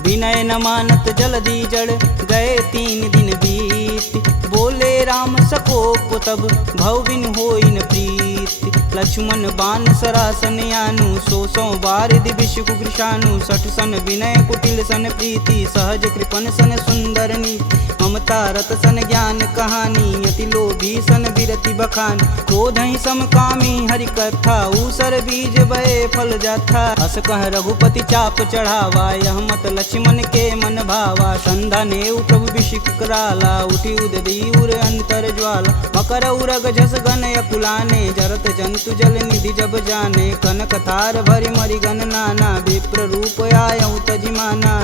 विनय न मानत जलधि जड़ गए 3 दिन बीत बोले राम सकोप तब भव बिन होई न प्रीत लक्ष्मण बान सरासन यानु 100 बार दिविश कुकृशानु 60 सन विनय कुटिल सन प्रीति सहज कृपन सन सुंदर नीति ममता रत सन ज्ञान कहानी यति लोभी सन विरति बखान क्रोधहि समकामी हरि कथा ऊसर बीज बए फल जाथा अस कह रघुपति चाप चढ़ावा यह मत लक्ष्मण के मन भावा संधा नेउ प्रभु विशिक कराला उठी उददी उर अंतर ज्वाला मकर उरग झस गन अकुलाने जरत जंतु जल निधि जब जाने कनक थार भरि मरि गन नाना विप्र रूप आयउ तजिमाना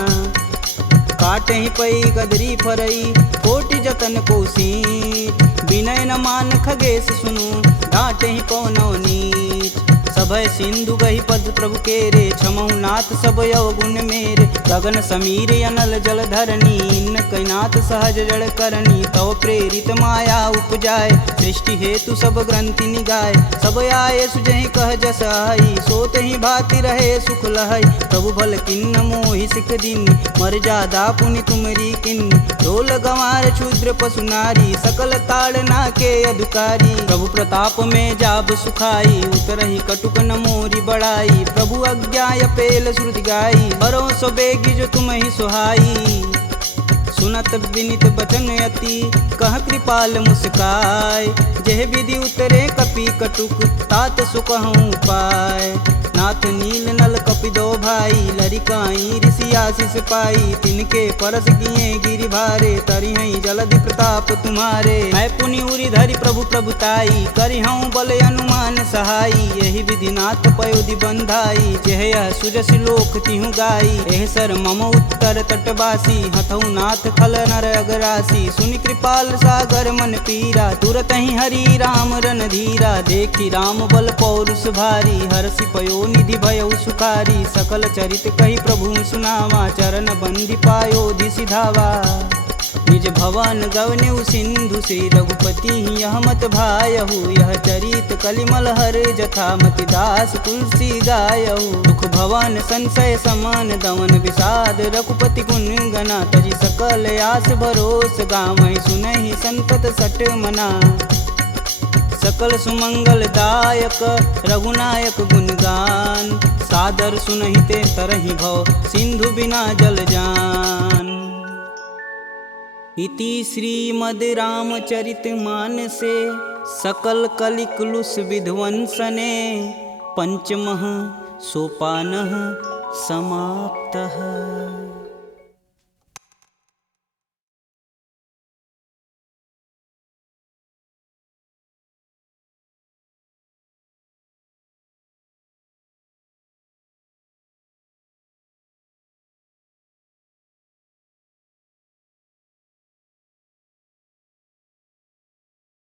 काटे ही पई गदरी फरई कोटि जतन कोसीट विनय न मान खगेश सुनु डांटे ही पवनौ नीच सभय सिंधु गही पद प्रभु के रे छमहु नाथ सब अवगुण मेरे गगन समीर अनल जल धरनी इन कैनाथ सहज जड़ करनी तव प्रेरित माया उपजाय सृष्टि हेतु सब ग्रंथि निगाय सब आये सुजहि कह जस आई सोत ही भाति रहे सुख लहई प्रभु भल किन्न मोहि सिख दिन मर्यादा पुनि तुमरी किन्न ढोल गंवार क्षुद्र पशु नारी सकल ताड़ना के अधिकारी प्रभु प्रताप में जाब सुखाई उतरहि कटुक न मोरी बढ़ाई प्रभु अज्ञा पेल श्रुति गाई बरो सो बेगी जो तुम ही सुहाई सुनत विनित बचन अति कह कृपाल मुस्काय जेह विधि उतरे कपि कटुक तात सुकहूँ पाय। नाथ नील नल कपि दो भाई लरिकाई ऋषि आशीष पाई। तिनके परस किए गिरि भारे तरिहई जलधि प्रताप तुम्हारे। मैं पुनि उरि धरि प्रभु प्रभुताई करिहऊँ बल अनुमान सहाई। यही विधि नाथ पयोधि बंधाई जेह यह सुजस लोक तिहु गाई। एह सर मम उत्तर तटवासी हथऊ नाथ खल नर अगरासी। सुनि कृपाल सागर मन पीरा तुरत ही हरि राम रन धीरा। देखी राम बल पौरुष भारी हरषि पयो निधि भयउ सुखारी। सकल चरित कही प्रभु सुनावा चरण बंदी पायोधि सिधावा। निज भवन गवनेउ सिंधु श्री रघुपति यह मत भायहु। यह चरित कलिमल हर जथा मति दास तुलसी गायहु। दुख भवन संशय समान दमन विषाद रघुपति गुण गना। तजि सकल आस भरोस गावहि सुनहि संतत सट मना। सकल सुमंगल दायक रघुनायक गुणगान। सादर सुनहिते तरहि भव सिंधु बिना जल जान। इति श्रीमद् रामचरित मानसे सकल कलिकुलुष विध्वंसने पंचमः सोपानः समाप्तः।